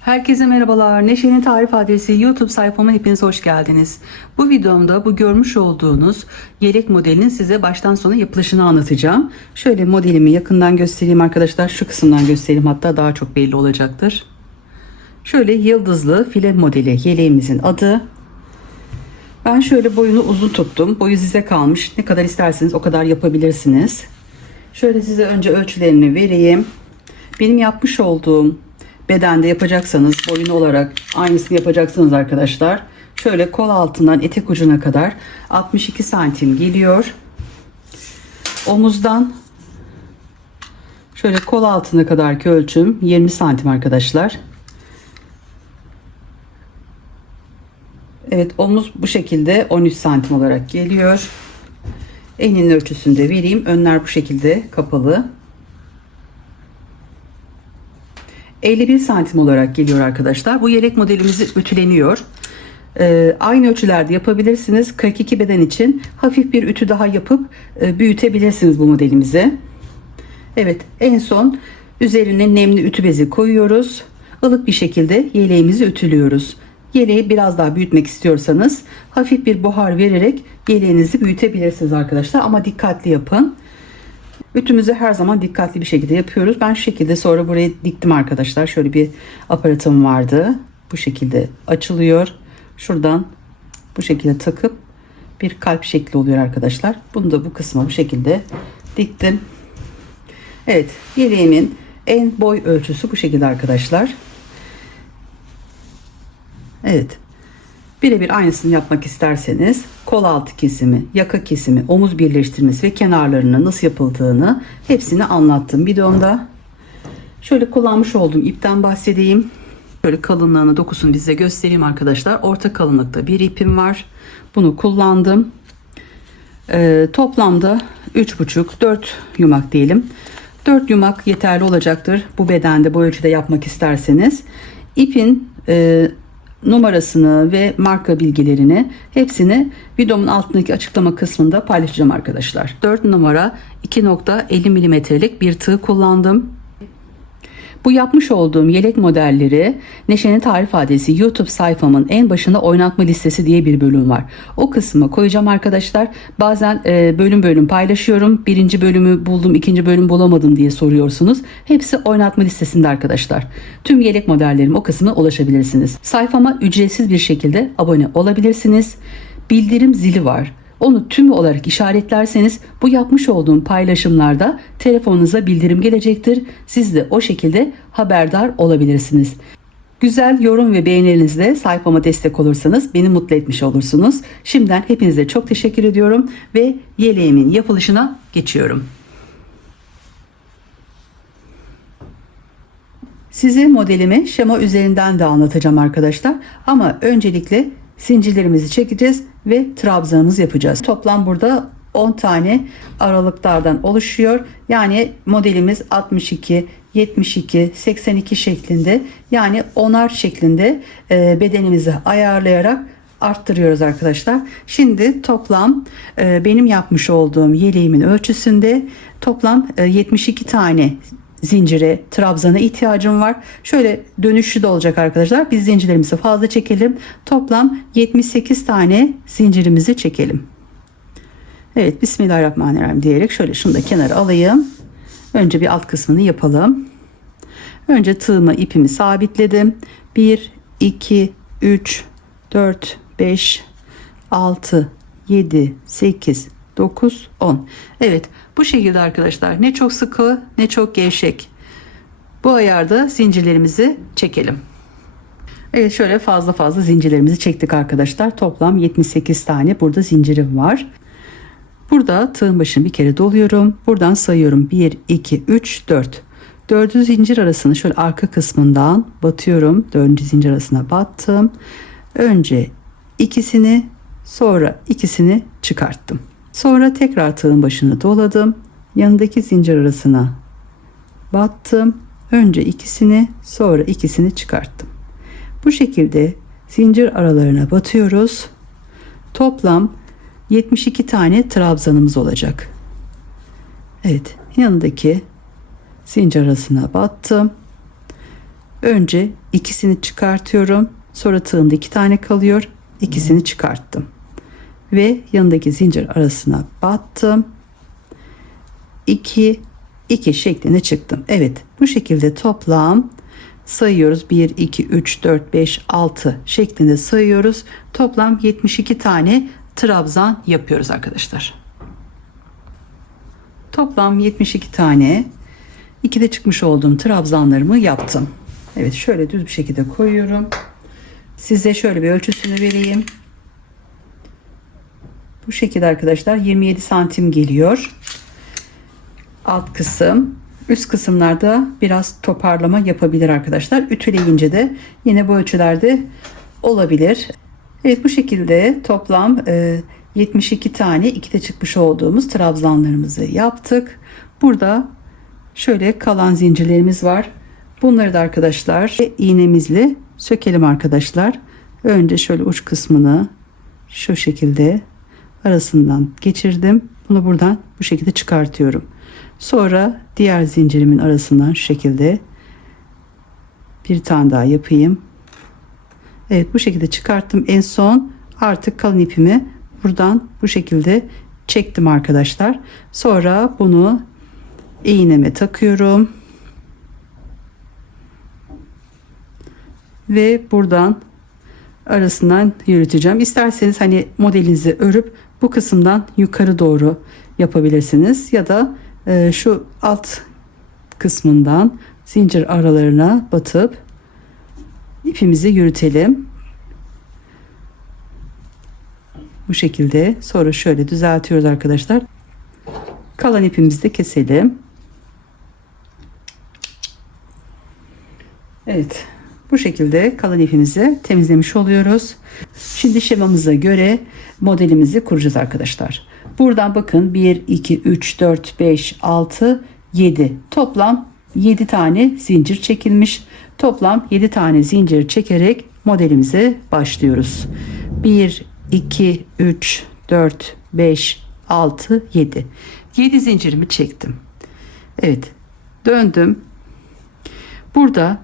Herkese merhabalar. Neşe'nin tarif adresi YouTube sayfama hepiniz hoş geldiniz. Bu videomda bu görmüş olduğunuz yelek modelinin size baştan sona yapılışını anlatacağım. Şöyle modelimi yakından göstereyim arkadaşlar. Şu kısımdan göstereyim, hatta daha çok belli olacaktır. Şöyle yıldızlı file modeli yeleğimizin adı. Ben şöyle boyunu uzun tuttum. Boyu size kalmış. Ne kadar isterseniz o kadar yapabilirsiniz. Şöyle size önce ölçülerini vereyim. Benim yapmış olduğum bedende yapacaksanız boyun olarak aynısını yapacaksınız arkadaşlar. Şöyle kol altından etek ucuna kadar 62 santim geliyor. Omuzdan şöyle kol altına kadarki ölçüm 20 santim arkadaşlar. Evet, omuz bu şekilde 13 santim olarak geliyor. Eninin ölçüsünü de vereyim. Önler bu şekilde kapalı. 51 santim olarak geliyor arkadaşlar. Bu yelek modelimizi ütüleniyor. Aynı ölçülerde yapabilirsiniz. 42 beden için hafif bir ütü daha yapıp büyütebilirsiniz bu modelimizi. Evet, en son üzerine nemli ütü bezi koyuyoruz. Ilık bir şekilde yeleğimizi ütülüyoruz. Yeleği biraz daha büyütmek istiyorsanız hafif bir buhar vererek yeleğinizi büyütebilirsiniz arkadaşlar. Ama dikkatli yapın. Ütümüzü her zaman dikkatli bir şekilde yapıyoruz. Ben şu şekilde sonra buraya diktim arkadaşlar. Şöyle bir aparatım vardı. Bu şekilde açılıyor. Şuradan bu şekilde takıp bir kalp şekli oluyor arkadaşlar. Bunu da bu kısma bu şekilde diktim. Evet, yeleğimin en boy ölçüsü bu şekilde arkadaşlar. Evet. Birebir aynısını yapmak isterseniz kol altı kesimi, yaka kesimi, omuz birleştirmesi ve kenarlarının nasıl yapıldığını hepsini anlattım videomda. Şöyle kullanmış olduğum ipten bahsedeyim. Şöyle kalınlığını, dokusunu size göstereyim arkadaşlar. Orta kalınlıkta bir ipim var. Bunu kullandım. Toplamda 3,5-4 yumak diyelim. 4 yumak yeterli olacaktır. Bu bedende bu ölçüde yapmak isterseniz. İpin numarasını ve marka bilgilerini hepsini videomun altındaki açıklama kısmında paylaşacağım arkadaşlar. 4 numara 2,50 milimetrelik bir tığ kullandım. Bu yapmış olduğum yelek modelleri Neşe'nin tarif adresi YouTube sayfamın en başında oynatma listesi diye bir bölüm var. O kısma koyacağım arkadaşlar. Bazen bölüm bölüm paylaşıyorum. Birinci bölümü buldum, ikinci bölüm bulamadım diye soruyorsunuz. Hepsi oynatma listesinde arkadaşlar. Tüm yelek modellerim o kısmına ulaşabilirsiniz. Sayfama ücretsiz bir şekilde abone olabilirsiniz. Bildirim zili var. Onu tümü olarak işaretlerseniz bu yapmış olduğum paylaşımlarda telefonunuza bildirim gelecektir. Siz de o şekilde haberdar olabilirsiniz. Güzel yorum ve beğenilerinizle sayfama destek olursanız beni mutlu etmiş olursunuz. Şimdiden hepinize çok teşekkür ediyorum ve yeleğimin yapılışına geçiyorum. Size modelimi şema üzerinden de anlatacağım arkadaşlar. Ama öncelikle zincirlerimizi çekeceğiz ve trabzanımızı yapacağız. Toplam burada 10 tane aralıklardan oluşuyor. Yani modelimiz 62, 72, 82 şeklinde, yani 10'ar şeklinde bedenimizi ayarlayarak arttırıyoruz arkadaşlar. Şimdi toplam benim yapmış olduğum yeleğimin ölçüsünde toplam 72 tane zincire, trabzana ihtiyacım var. Şöyle dönüşlü de olacak arkadaşlar. Biz zincirlerimizi fazla çekelim. Toplam 78 tane zincirimizi çekelim. Evet, Bismillahirrahmanirrahim diyerek şöyle şunu da kenara alayım. Önce bir alt kısmını yapalım. Önce tığımı, ipimi sabitledim. 1, 2, 3, 4, 5, 6, 7, 8, 9, 10. Evet, bu şekilde arkadaşlar. Ne çok sıkı ne çok gevşek. Bu ayarda zincirlerimizi çekelim. Evet, şöyle fazla fazla zincirlerimizi çektik arkadaşlar. Toplam 78 tane burada zincirim var. Burada tığın başını bir kere doluyorum. Buradan sayıyorum. 1, 2, 3, 4. Dördüncü zincir arasını şöyle arka kısmından batıyorum. Dördüncü zincir arasına battım. Önce ikisini, sonra ikisini çıkarttım. Sonra tekrar tığın başını doladım. Yanındaki zincir arasına battım. Önce ikisini, sonra ikisini çıkarttım. Bu şekilde zincir aralarına batıyoruz. Toplam 72 tane trabzanımız olacak. Evet, yanındaki zincir arasına battım. Önce ikisini çıkartıyorum. Sonra tığımda 2 tane kalıyor. İkisini çıkarttım. Ve yanındaki zincir arasına battım. 2 2 şeklinde çıktım. Evet, bu şekilde toplam sayıyoruz. 1 2 3 4 5 6 şeklinde sayıyoruz. Toplam 72 tane trabzan yapıyoruz arkadaşlar. Toplam 72 tane 2'de çıkmış olduğum trabzanlarımı yaptım. Evet, şöyle düz bir şekilde koyuyorum. Size şöyle bir ölçüsünü vereyim. Bu şekilde arkadaşlar 27 santim geliyor. Alt kısım, üst kısımlarda biraz toparlama yapabilir arkadaşlar. Ütüleyince de yine bu ölçülerde olabilir. Evet, bu şekilde toplam 72 tane 2'de çıkmış olduğumuz trabzanlarımızı yaptık. Burada şöyle kalan zincirlerimiz var. Bunları da arkadaşlar iğnemizle sökelim arkadaşlar. Önce şöyle uç kısmını şu şekilde arasından geçirdim. Bunu buradan bu şekilde çıkartıyorum. Sonra diğer zincirimin arasından şu şekilde bir tane daha yapayım. Evet, bu şekilde çıkarttım. En son artık kalın ipimi buradan bu şekilde çektim arkadaşlar. Sonra bunu iğneme takıyorum. Ve buradan arasından yürüteceğim. İsterseniz hani modelinizi örüp bu kısımdan yukarı doğru yapabilirsiniz. Ya da şu alt kısmından zincir aralarına batıp ipimizi yürütelim. Bu şekilde. Sonra şöyle düzeltiyoruz arkadaşlar. Kalan ipimizi de keselim. Evet. Bu şekilde kalan ipimizi temizlemiş oluyoruz. Şimdi şemamıza göre modelimizi kuracağız arkadaşlar. Buradan bakın 1, 2, 3, 4, 5, 6, 7. Toplam 7 tane zincir çekilmiş. Toplam 7 tane zincir çekerek modelimize başlıyoruz. 1, 2, 3, 4, 5, 6, 7. 7 zincirimi çektim. Evet. Döndüm. Burada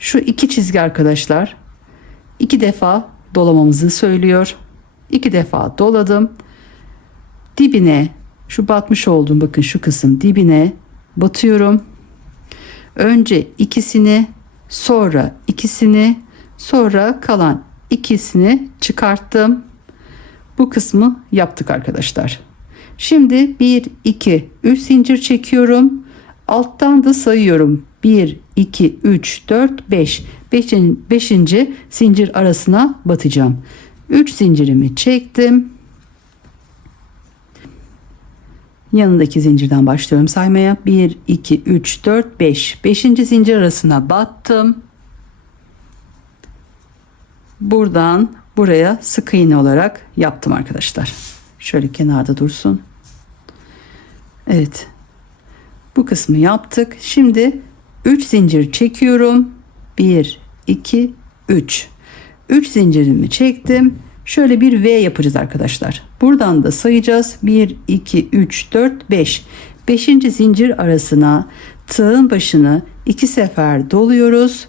şu iki çizgi arkadaşlar 2 defa dolamamızı söylüyor. 2 defa doladım. Dibine şu batmış olduğum bakın şu kısım dibine batıyorum. Önce ikisini, sonra ikisini, sonra kalan ikisini çıkarttım. Bu kısmı yaptık arkadaşlar. Şimdi 1 2 3 zincir çekiyorum. Alttan da sayıyorum. 1 2 3 4 5. 5. zincir arasına batacağım. 3 zincirimi çektim. Yanındaki zincirden başlıyorum saymaya. 1 2 3 4 5. 5. zincir arasına battım. Buradan buraya sık iğne olarak yaptım arkadaşlar. Şöyle kenarda dursun. Evet. Bu kısmı yaptık. Şimdi 3 zincir çekiyorum. 1 2 3. 3 zincirimi çektim. Şöyle bir V yapacağız arkadaşlar. Buradan da sayacağız. 1 2 3 4 5. 5. zincir arasına tığın başını 2 sefer doluyoruz.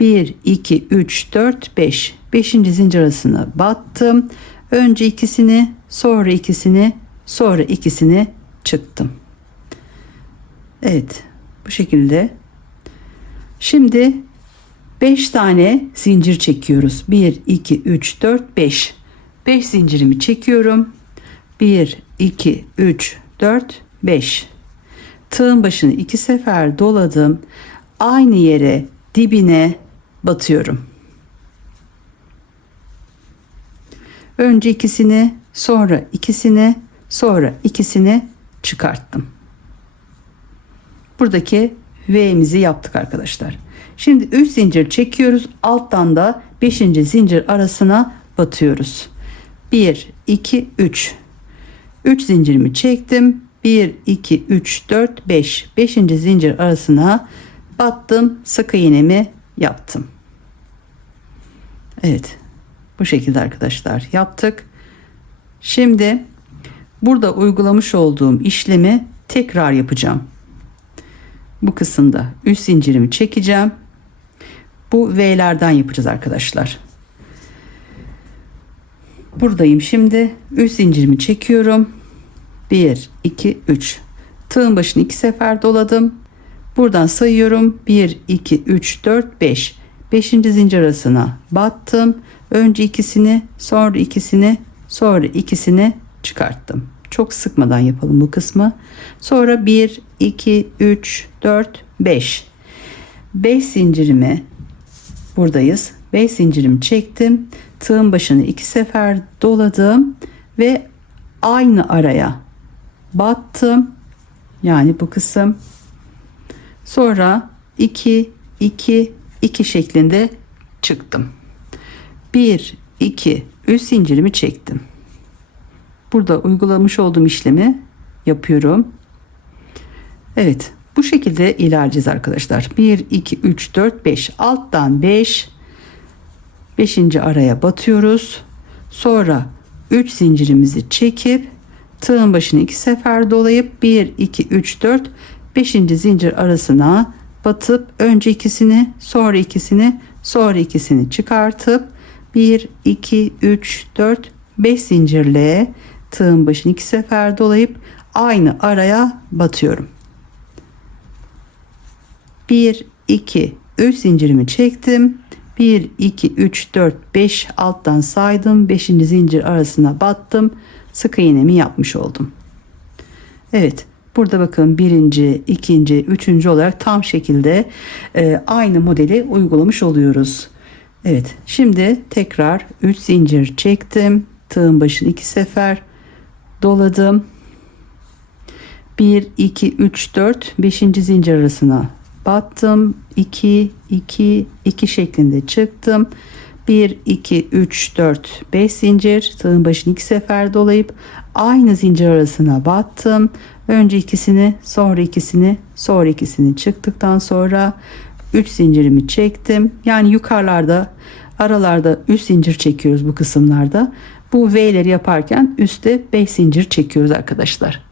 1 2 3 4 5. 5. zincir arasına battım. Önce ikisini, sonra ikisini, sonra ikisini çıktım. Evet, bu şekilde. Şimdi 5 tane zincir çekiyoruz. 1 2 3 4 5. 5 zincirimi çekiyorum. 1 2 3 4 5. Tığın başını 2 sefer doladım. Aynı yere dibine batıyorum. Önce ikisini, sonra ikisini, sonra ikisini çıkarttım. Buradaki V'mizi yaptık arkadaşlar. Şimdi 3 zincir çekiyoruz. Alttan da 5. zincir arasına batıyoruz. 1 2 3. 3 zincirimi çektim. 1 2 3 4 5. 5. zincir arasına battım. Sık iğnemi yaptım. Evet. Bu şekilde arkadaşlar yaptık. Şimdi burada uygulamış olduğum işlemi tekrar yapacağım. Bu kısımda 3 zincirimi çekeceğim. Bu V'lerden yapacağız arkadaşlar. Buradayım şimdi. 3 zincirimi çekiyorum. 1 2 3. Tığın başını 2 sefer doladım. Buradan sayıyorum. 1 2 3 4 5. 5. zincir arasına battım. Önce ikisini, sonra ikisini, sonra ikisini çıkarttım. Çok sıkmadan yapalım bu kısmı. Sonra 1 2 3 4 5. 5 zincirimi buradayız. 5 zincirimi çektim. Tığın başını 2 sefer doladım ve aynı araya battım. Yani bu kısım. Sonra 2 2 2 şeklinde çıktım. 1 2 3 zincirimi çektim. Burada uygulamış olduğum işlemi yapıyorum. Evet, bu şekilde ilerleyeceğiz arkadaşlar. 1 2 3 4 5. Alttan 5. 5. araya batıyoruz. Sonra 3 zincirimizi çekip tığın başını 2 sefer dolayıp 1 2 3 4 5. zincir arasına batıp önce ikisini, sonra ikisini, sonra ikisini çıkartıp 1 2 3 4 5 zincirle tığın başını 2 sefer dolayıp aynı araya batıyorum. 1 2 3 zincirimi çektim. 1 2 3 4 5 alttan saydım. 5. zincir arasına battım. Sık iğnemi yapmış oldum. Evet, burada bakın birinci, ikinci, üçüncü olarak tam şekilde aynı modeli uygulamış oluyoruz. Evet, şimdi tekrar 3 zincir çektim. Tığın başını 2 sefer doladım. 1 2 3 4 5. zincir arasına battım. 2 2 2 şeklinde çıktım. 1 2 3 4 5 zincir, tığın başını 2 sefer dolayıp aynı zincir arasına battım. Önce ikisini, sonra ikisini, sonra ikisini çıktıktan sonra 3 zincirimi çektim. Yani yukarılarda, aralarda 3 zincir çekiyoruz bu kısımlarda. Bu V'leri yaparken üstte 5 zincir çekiyoruz arkadaşlar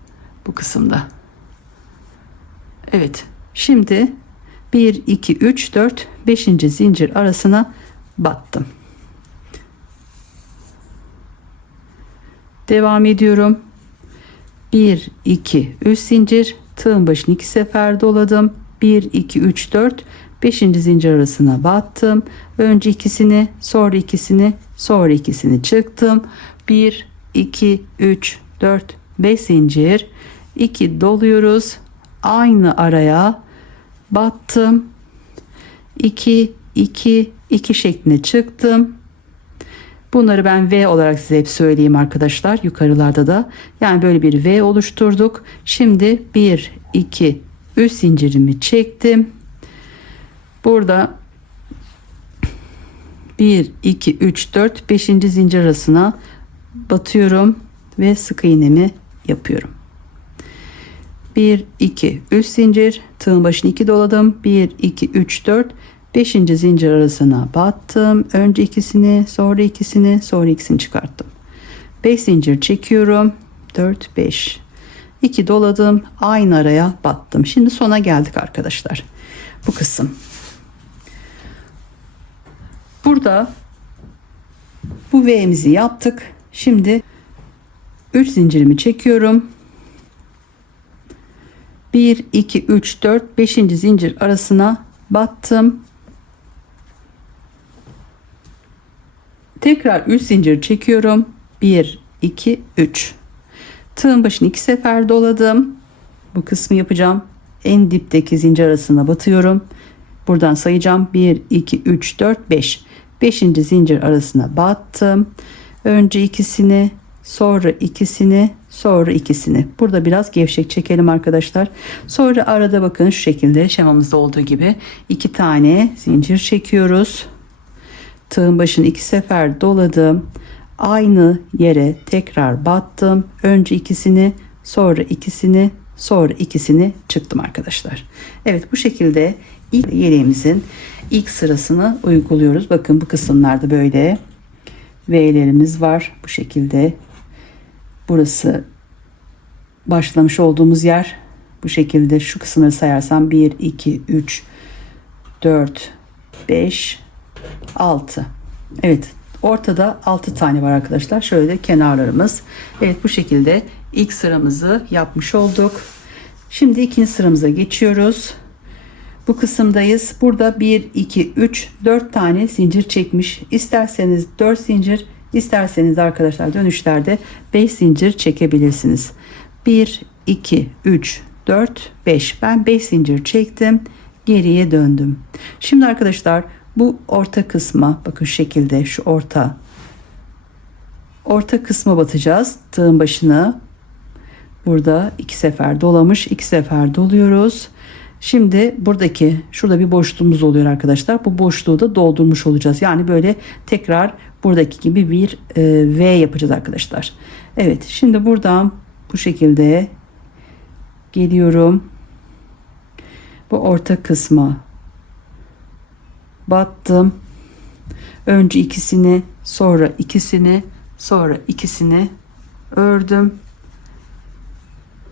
bu kısımda. Evet, şimdi 1 2 3 4 5. zincir arasına battım. Devam ediyorum. 1 2 3 zincir, tığın başını 2 sefer doladım. 1 2 3 4 5. zincir arasına battım. Önce ikisini, sonra ikisini, sonra ikisini çıktım. 1 2 3 4 5 zincir, 2 doluyoruz. Aynı araya battım. 2 2 2 şeklinde çıktım. Bunları ben V olarak size hep söyleyeyim arkadaşlar, yukarılarda da. Yani böyle bir V oluşturduk. Şimdi 1 2 3 zincirimi çektim. Burada 1 2 3 4 5. zincir arasına batıyorum ve sık iğnemi yapıyorum. 1 2 3 zincir, tığın başını 2 doladım. 1 2 3 4 5. zincir arasına battım. Önce ikisini, sonra ikisini, sonra ikisini çıkarttım. 5 zincir çekiyorum. 4 5. 2 doladım. Aynı araya battım. Şimdi sona geldik arkadaşlar. Bu kısım. Burada bu V'mizi yaptık. Şimdi 3 zincirimi çekiyorum. 1 2 3 4 5. zincir arasına battım. Tekrar 3 zincir çekiyorum. 1 2 3. Tığın başını 2 sefer doladım. Bu kısmı yapacağım. En dipteki zincir arasına batıyorum. Buradan sayacağım. 1 2 3 4 5. 5. zincir arasına battım. Önce ikisini, sonra ikisini, sonra ikisini. Burada biraz gevşek çekelim arkadaşlar. Sonra arada bakın şu şekilde şemamızda olduğu gibi 2 tane zincir çekiyoruz. Tığın başını 2 sefer doladım. Aynı yere tekrar battım. Önce ikisini, sonra ikisini, sonra ikisini çıktım arkadaşlar. Evet, bu şekilde ilk yeleğimizin ilk sırasını uyguluyoruz. Bakın bu kısımlarda böyle V'lerimiz var. Bu şekilde. Burası başlamış olduğumuz yer. Bu şekilde şu kısımları sayarsam 1 2 3 4 5, 6. Evet, ortada 6 tane var arkadaşlar. Şöyle kenarlarımız. Evet, bu şekilde ilk sıramızı yapmış olduk. Şimdi ikinci sıramıza geçiyoruz. Bu kısımdayız. Burada 1, 2, 3, 4 tane zincir çekmiş. İsterseniz 4 zincir, isterseniz arkadaşlar dönüşlerde 5 zincir çekebilirsiniz. 1, 2, 3, 4, 5. Ben 5 zincir çektim. Geriye döndüm. Şimdi arkadaşlar bu orta kısma bakın, şu şekilde şu orta kısma batacağız. Tığın başını burada 2 sefer dolamış, 2 sefer doluyoruz. Şimdi buradaki şurada bir boşluğumuz oluyor arkadaşlar. Bu boşluğu da doldurmuş olacağız. Yani böyle tekrar buradaki gibi bir V yapacağız arkadaşlar. Evet, şimdi buradan bu şekilde geliyorum. Bu orta kısma battım. Önce ikisini, sonra ikisini, sonra ikisini ördüm.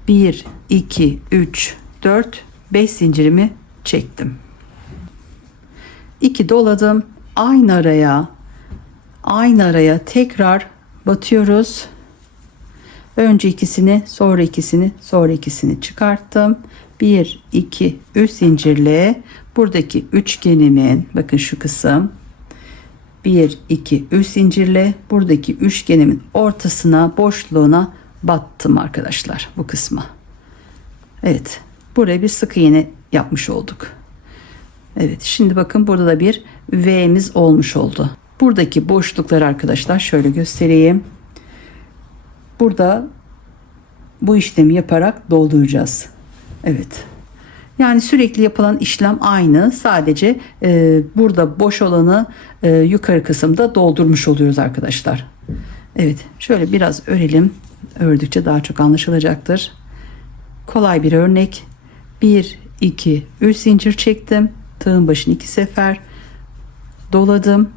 1, 2, 3, 4, 5 zincirimi çektim. 2 doladım. Aynı araya tekrar batıyoruz. Önce ikisini, sonra ikisini, sonra ikisini çıkarttım. 1, 2, 3 zincirle buradaki üçgenimin, bakın şu kısım, 1, 2, 3 zincirle buradaki üçgenimin ortasına, boşluğuna battım arkadaşlar, bu kısma. Evet, buraya bir sık iğne yapmış olduk. Evet, şimdi bakın burada da bir V'miz olmuş oldu. Buradaki boşlukları arkadaşlar şöyle göstereyim. Burada bu işlemi yaparak dolduracağız. Evet. Yani sürekli yapılan işlem aynı. Sadece burada boş olanı yukarı kısımda doldurmuş oluyoruz arkadaşlar. Evet. Şöyle biraz örelim. Ördükçe daha çok anlaşılacaktır. Kolay bir örnek. 1, 2, 3 zincir çektim. Tığın başını 2 sefer doladım.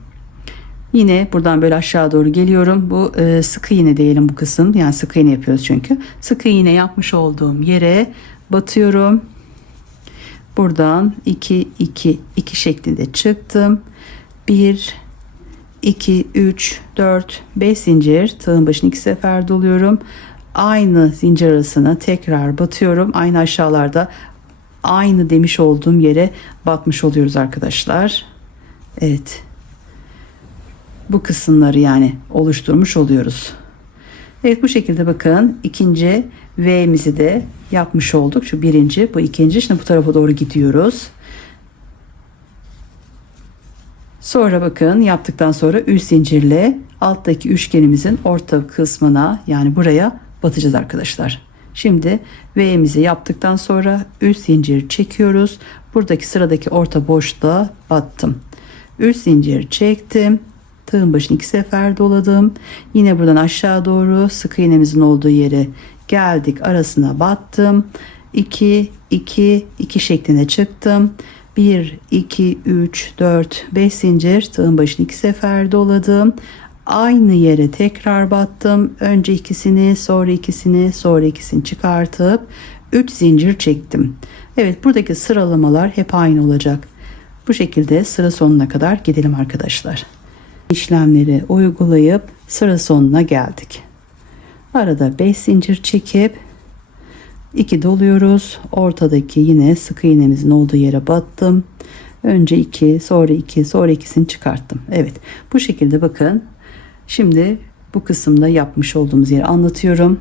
Yine buradan böyle aşağı doğru geliyorum. Bu sık iğne diyelim bu kısım. Yani sık iğne yapıyoruz çünkü. Sık iğne yapmış olduğum yere batıyorum. Buradan 2, 2, 2 şeklinde çıktım. 1, 2, 3, 4, 5 zincir. Tığın başını 2 sefer doluyorum. Aynı zincir arasına tekrar batıyorum. Aynı aşağılarda aynı demiş olduğum yere batmış oluyoruz arkadaşlar. Evet. Bu kısımları yani oluşturmuş oluyoruz. Evet, bu şekilde bakın ikinci V'mizi de yapmış olduk. Şu birinci, bu ikinci. Şimdi bu tarafa doğru gidiyoruz. Sonra bakın yaptıktan sonra 3 zincirle alttaki üçgenimizin orta kısmına, yani buraya batacağız arkadaşlar. Şimdi V'mizi yaptıktan sonra 3 zincir çekiyoruz. Buradaki sıradaki orta boşluğa battım. 3 zincir çektim. Tığın başını 2 sefer doladım. Yine buradan aşağı doğru sık iğnemizin olduğu yere geldik. Arasına battım. 2, 2, 2 şeklinde çıktım. 1, 2, 3, 4, 5 zincir. Tığın başını 2 sefer doladım. Aynı yere tekrar battım. Önce ikisini, sonra ikisini, sonra ikisini çıkartıp 3 zincir çektim. Evet, buradaki sıralamalar hep aynı olacak. Bu şekilde sıra sonuna kadar gidelim arkadaşlar. İşlemleri uygulayıp sıra sonuna geldik. Arada 5 zincir çekip 2 doluyoruz. Ortadaki yine sık iğnemizin olduğu yere battım. Önce 2, sonra 2, sonra ikisini çıkarttım. Evet, bu şekilde bakın. Şimdi bu kısımda yapmış olduğumuz yeri anlatıyorum.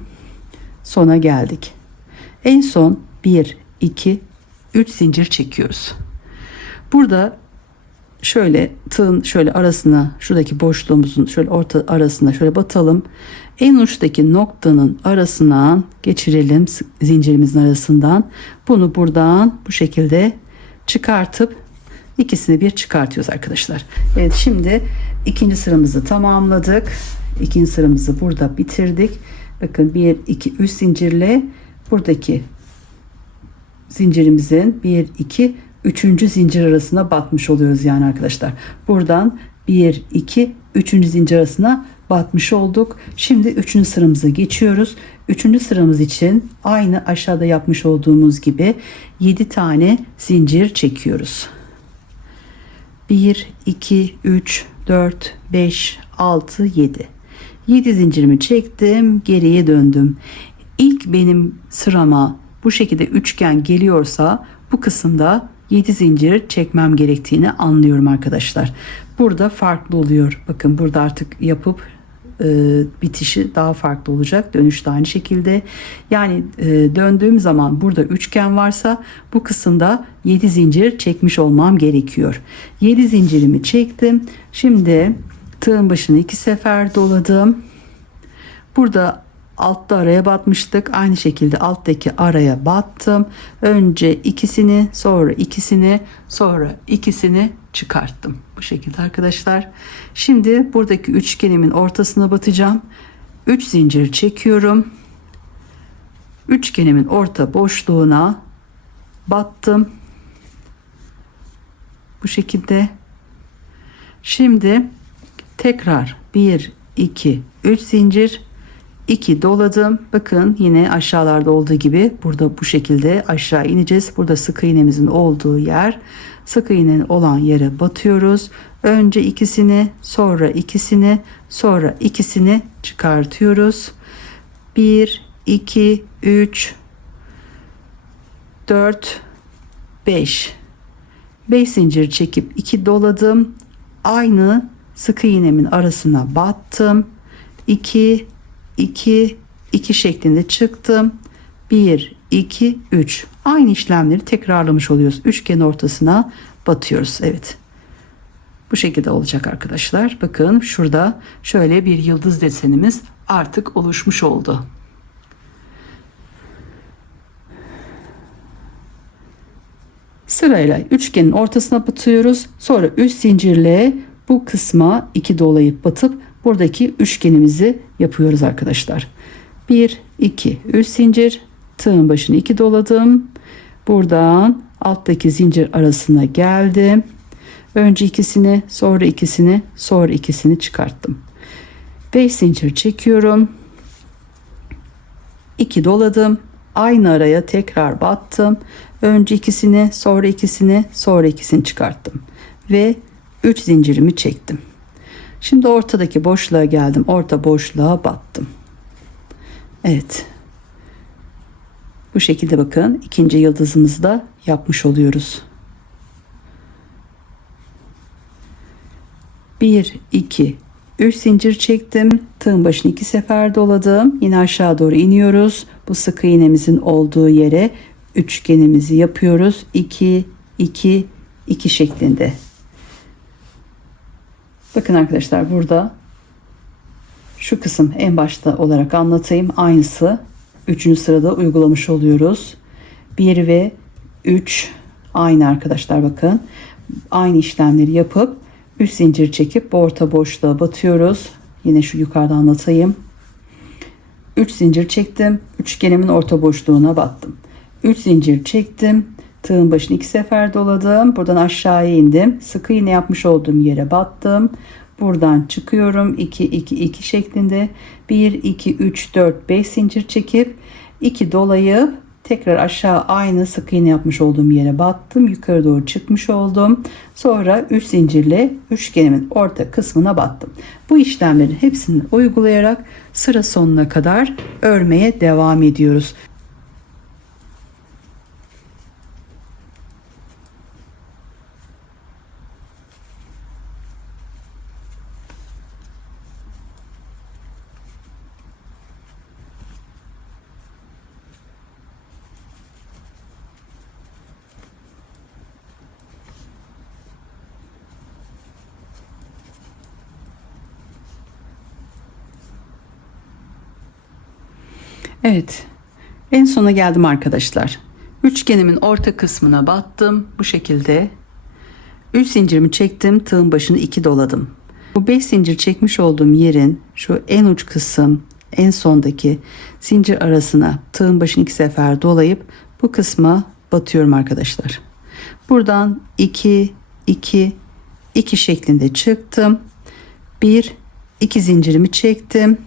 Sona geldik. En son 1, 2, 3 zincir çekiyoruz. Burada şöyle tığın şöyle arasına, şuradaki boşluğumuzun şöyle orta arasına şöyle batalım. En uçtaki noktanın arasından geçirelim, zincirimizin arasından. Bunu buradan bu şekilde çıkartıp ikisini bir çıkartıyoruz arkadaşlar. Evet, şimdi ikinci sıramızı tamamladık. İkinci sıramızı burada bitirdik. Bakın 1, 2, 3 zincirle buradaki zincirimizin 1, 2, 3. zincir arasına batmış oluyoruz yani arkadaşlar. Buradan 1, 2, 3. zincir arasına batmış olduk. Şimdi 3. sıramıza geçiyoruz. 3. sıramız için aynı aşağıda yapmış olduğumuz gibi 7 tane zincir çekiyoruz. 1, 2, 3, 4, 5, 6, 7. 7 zincirimi çektim, geriye döndüm. İlk benim sırama bu şekilde üçgen geliyorsa bu kısımda 7 zincir çekmem gerektiğini anlıyorum arkadaşlar. Burada farklı oluyor. Bakın burada artık yapıp bitişi daha farklı olacak. Dönüş de aynı şekilde. Yani döndüğüm zaman burada üçgen varsa bu kısımda 7 zincir çekmiş olmam gerekiyor. 7 zincirimi çektim. Şimdi tığın başını 2 sefer doladım. Burada altta araya batmıştık. Aynı şekilde alttaki araya battım. Önce ikisini, sonra ikisini, sonra ikisini çıkarttım. Bu şekilde arkadaşlar. Şimdi buradaki üçgenimin ortasına batacağım. 3 zincir çekiyorum. Üçgenimin orta boşluğuna battım. Bu şekilde. Şimdi tekrar 1, 2, 3 zincir, 2 doladım. Bakın yine aşağılarda olduğu gibi burada bu şekilde aşağı ineceğiz. Burada sık iğnemizin olduğu yer, sık iğnenin olan yere batıyoruz. Önce ikisini, sonra ikisini, sonra ikisini çıkartıyoruz. 1, 2, 3, 4, 5. 5 zincir çekip 2 doladım. Aynı sık iğnemin arasına battım. 2, 2, 2 şeklinde çıktım. 1, 2, 3. Aynı işlemleri tekrarlamış oluyoruz. Üçgen ortasına batıyoruz. Evet. Bu şekilde olacak arkadaşlar. Bakın şurada şöyle bir yıldız desenimiz artık oluşmuş oldu. Sırayla üçgenin ortasına batıyoruz. Sonra 3 zincirle bu kısma 2 dolayıp batıp buradaki üçgenimizi yapıyoruz arkadaşlar. 1, 2, 3 zincir. Tığın başını 2 doladım. Buradan alttaki zincir arasına geldim. Önce ikisini, sonra ikisini, sonra ikisini çıkarttım. 5 zincir çekiyorum. 2 doladım. Aynı araya tekrar battım. Önce ikisini, sonra ikisini, sonra ikisini çıkarttım. Ve 3 zincirimi çektim. Şimdi ortadaki boşluğa geldim. Orta boşluğa battım. Evet. Bu şekilde bakın ikinci yıldızımızı da yapmış oluyoruz. 1, 2, 3 zincir çektim. Tığın başını 2 sefer doladım. Yine aşağı doğru iniyoruz. Bu sık iğnemizin olduğu yere üçgenimizi yapıyoruz. 2, 2, 2 şeklinde. Bakın arkadaşlar burada şu kısım en başta olarak anlatayım. Aynısı 3. sırada uygulamış oluyoruz. 1 ve 3 aynı arkadaşlar bakın. Aynı işlemleri yapıp 3 zincir çekip orta boşluğa batıyoruz. Yine şu yukarıda anlatayım. 3 zincir çektim. Üçgenimin orta boşluğuna battım. 3 zincir çektim. Tığın başını 2 sefer doladım. Buradan aşağıya indim. Sık iğne yapmış olduğum yere battım. Buradan çıkıyorum. 2, 2, 2 şeklinde. 1, 2, 3, 4, 5 zincir çekip 2 dolayıp tekrar aşağı aynı sık iğne yapmış olduğum yere battım. Yukarı doğru çıkmış oldum. Sonra 3 zincirle üçgenimin orta kısmına battım. Bu işlemlerin hepsini uygulayarak sıra sonuna kadar örmeye devam ediyoruz. Evet, en sona geldim arkadaşlar. Üçgenimin orta kısmına battım. Bu şekilde 3 zincirimi çektim. Tığın başını 2 doladım. Bu 5 zincir çekmiş olduğum yerin şu en uç kısım, en sondaki zincir arasına tığın başını 2 sefer dolayıp bu kısma batıyorum arkadaşlar. Buradan 2, 2, 2 şeklinde çıktım. 1, 2 zincirimi çektim.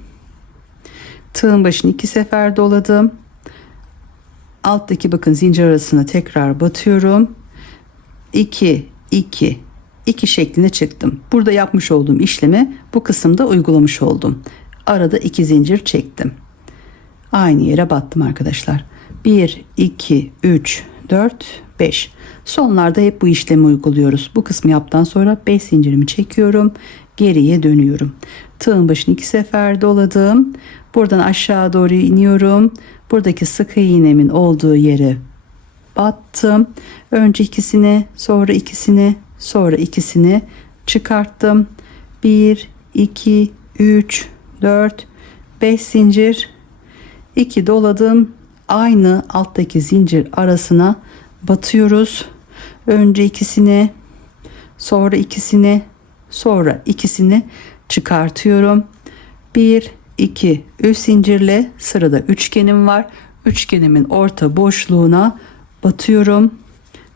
Tığın başını 2 sefer doladım. Alttaki bakın zincir arasına tekrar batıyorum. 2, 2, 2 şeklinde çıktım. Burada yapmış olduğum işlemi bu kısımda uygulamış oldum. Arada 2 zincir çektim. Aynı yere battım arkadaşlar. 1, 2, 3, 4, 5. Sonlarda hep bu işlemi uyguluyoruz. Bu kısmı yaptıktan sonra 5 zincirimi çekiyorum. Geriye dönüyorum. Tığın başını 2 sefer doladım. Buradan aşağı doğru iniyorum. Buradaki sık iğnemin olduğu yere battım. Önce ikisini, sonra ikisini, sonra ikisini çıkarttım. 1, 2, 3, 4, 5 zincir. 2 doladım. Aynı alttaki zincir arasına batıyoruz. Önce ikisini, sonra ikisini, sonra ikisini çıkartıyorum. 1, 2, 3 zincirle sırada üçgenim var. Üçgenimin orta boşluğuna batıyorum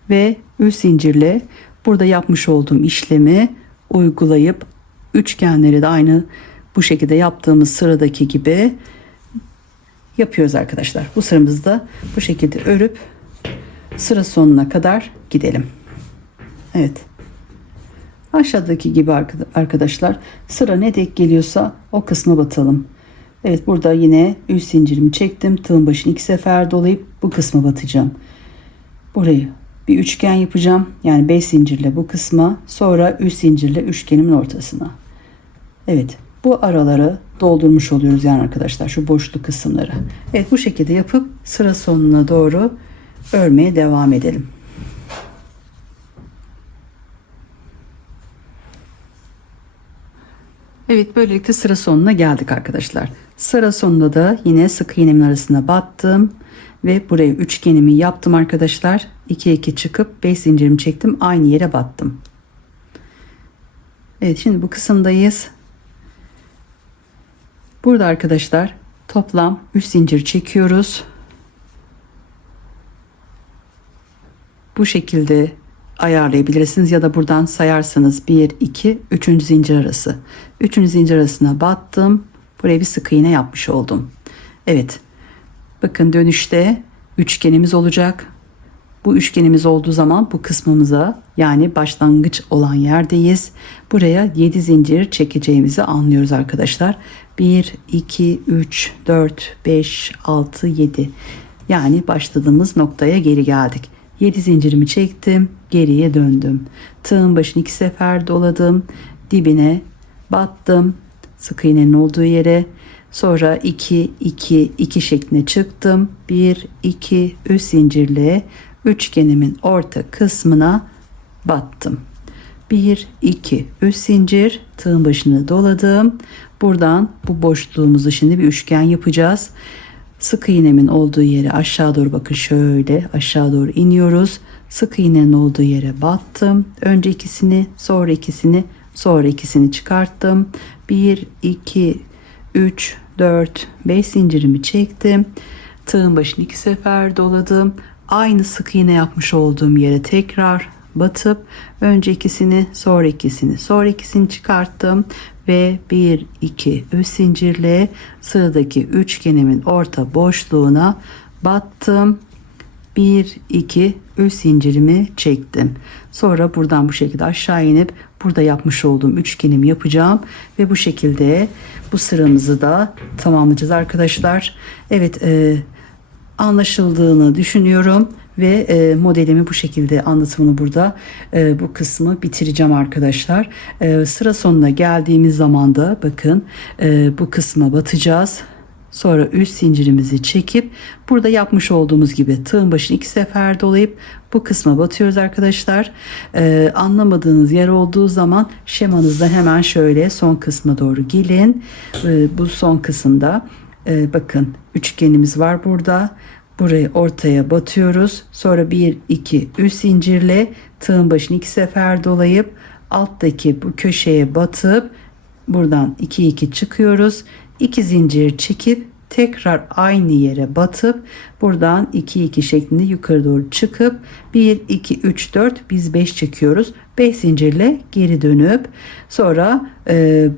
ve 3 zincirle burada yapmış olduğum işlemi uygulayıp üçgenleri de aynı bu şekilde yaptığımız sıradaki gibi yapıyoruz arkadaşlar. Bu sıramızı da bu şekilde örüp sıra sonuna kadar gidelim. Evet. Aşağıdaki gibi arkadaşlar, sıra ne denk geliyorsa o kısma batalım. Evet, burada yine 3 zincirimi çektim. Tığın başını 2 sefer dolayıp bu kısma batacağım. Burayı bir üçgen yapacağım. Yani 5 zincirle bu kısma, sonra 3 zincirle üçgenimin ortasına. Evet, bu araları doldurmuş oluyoruz yani arkadaşlar, şu boşluk kısımları. Evet, bu şekilde yapıp sıra sonuna doğru örmeye devam edelim. Evet, böylelikle sıra sonuna geldik arkadaşlar. Sıra sonunda da yine sık iğnemin arasına battım ve buraya üçgenimi yaptım arkadaşlar. 2 2 çıkıp 5 zincirimi çektim, aynı yere battım. Evet, şimdi bu kısımdayız. Burada arkadaşlar toplam 3 zincir çekiyoruz. Bu şekilde ayarlayabilirsiniz ya da buradan sayarsanız 1 2 3. zincir arası. 3. zincir arasına battım. Buraya bir sık iğne yapmış oldum. Evet. Bakın, dönüşte üçgenimiz olacak. Bu üçgenimiz olduğu zaman bu kısmımıza, yani başlangıç olan yerdeyiz. Buraya 7 zincir çekeceğimizi anlıyoruz arkadaşlar. 1 2 3 4 5 6 7. Yani başladığımız noktaya geri geldik. 7 zincirimi çektim, geriye döndüm. Tığın başını 2 sefer doladım, dibine battım, sık iğnenin olduğu yere. Sonra 2 2 2 şeklinde çıktım. 1 2 3 zincirle üçgenimin orta kısmına battım. 1 2 3 zincir, tığın başını doladım. Buradan bu boşluğumuzu şimdi bir üçgen yapacağız. Sık iğnemin olduğu yere aşağı doğru, bakın şöyle aşağı doğru iniyoruz. Sık iğnenin olduğu yere battım. Önce ikisini, sonra ikisini, sonra ikisini çıkarttım. 1 2 3 4 5 zincirimi çektim. Tığın başını 2 sefer doladım. Aynı sık iğne yapmış olduğum yere tekrar batıp önce ikisini, sonra ikisini, sonra ikisini çıkarttım ve 1 2 3 zincirle sıradaki üçgenimin orta boşluğuna battım. 1 2 3 zincirimi çektim. Sonra buradan bu şekilde aşağı inip burada yapmış olduğum üçgenimi yapacağım ve bu şekilde bu sıramızı da tamamlayacağız arkadaşlar. Evet, anlaşıldığını düşünüyorum ve modelimi bu şekilde, anlatımını burada bu kısmı bitireceğim arkadaşlar. Sıra sonuna geldiğimiz zaman da bakın bu kısma batacağız. Sonra 3 zincirimizi çekip burada yapmış olduğumuz gibi tığın başını 2 sefer dolayıp bu kısma batıyoruz arkadaşlar. Anlamadığınız yer olduğu zaman şemanızda hemen şöyle son kısma doğru gelin. Bu son kısımda bakın üçgenimiz var burada. Burayı ortaya batıyoruz. Sonra 1 2 3 zincirle tığın başını 2 sefer dolayıp alttaki bu köşeye batıp buradan 2 2 çıkıyoruz. 2 zincir çekip tekrar aynı yere batıp buradan 2 2 şeklinde yukarı doğru çıkıp 1 2 3 4 biz 5 çekiyoruz. 5 zincirle geri dönüp sonra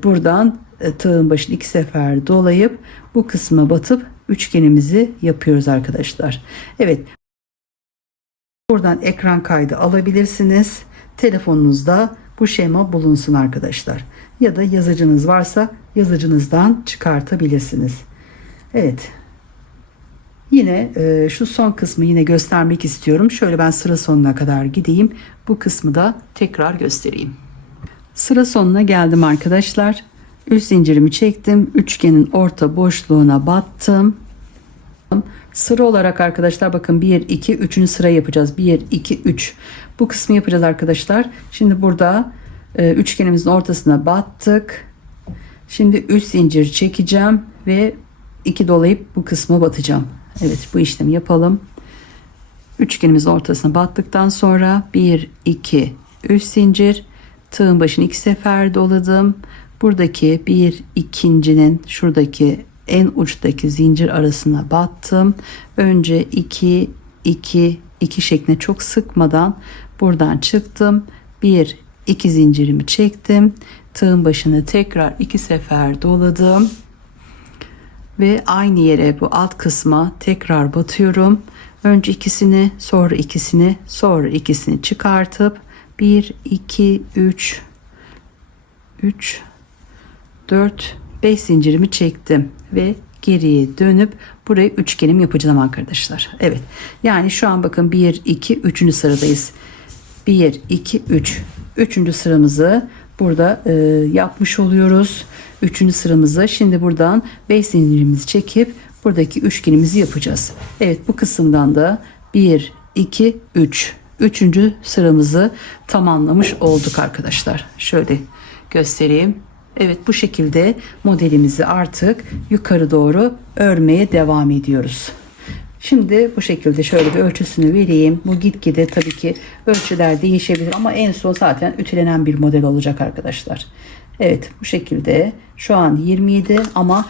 buradan tığın başını 2 sefer dolayıp bu kısma batıp üçgenimizi yapıyoruz arkadaşlar. Evet. Buradan ekran kaydı alabilirsiniz. Telefonunuzda bu şema bulunsun arkadaşlar. Ya da yazıcınız varsa yazıcınızdan çıkartabilirsiniz. Evet. Yine şu son kısmı yine göstermek istiyorum. Şöyle ben sıra sonuna kadar gideyim. Bu kısmı da tekrar göstereyim. Sıra sonuna geldim arkadaşlar. Üst zincirimi çektim. Üçgenin orta boşluğuna battım. Sıra olarak arkadaşlar bakın 1 2 3. sıra yapacağız. 1 2 3. Bu kısmı yapacağız arkadaşlar. Şimdi burada üçgenimizin ortasına battık. Şimdi 3 zincir çekeceğim ve 2 dolayıp bu kısma batacağım. Evet, bu işlemi yapalım. Üçgenimizin ortasına battıktan sonra 1 2 3 zincir, tığın başını 2 sefer doladım. Buradaki bir ikincinin şuradaki en uçtaki zincir arasına battım. Önce 2 2 2 şeklinde çok sıkmadan buradan çıktım. 1 2 zincirimi çektim. Tığın başını tekrar 2 sefer doladım. Ve aynı yere bu alt kısma tekrar batıyorum. Önce ikisini, sonra ikisini, sonra ikisini çıkartıp 1 2 3 4 5 zincirimi çektim ve geriye dönüp buraya üçgenim yapacağım arkadaşlar. Evet. Yani şu an bakın 1 2 3. sıradayız. 1 2 3. 3. sıramızı burada yapmış oluyoruz. 3. sıramızı şimdi buradan 5 zincirimizi çekip buradaki üçgenimizi yapacağız. Evet, bu kısımdan da 1 2 3. 3. sıramızı tamamlamış olduk arkadaşlar. Şöyle göstereyim. Evet, bu şekilde modelimizi artık yukarı doğru örmeye devam ediyoruz. Şimdi bu şekilde şöyle bir ölçüsünü vereyim. Bu gitgide tabii ki ölçüler değişebilir ama en son zaten ütülenen bir model olacak arkadaşlar. Evet, bu şekilde şu an 27 ama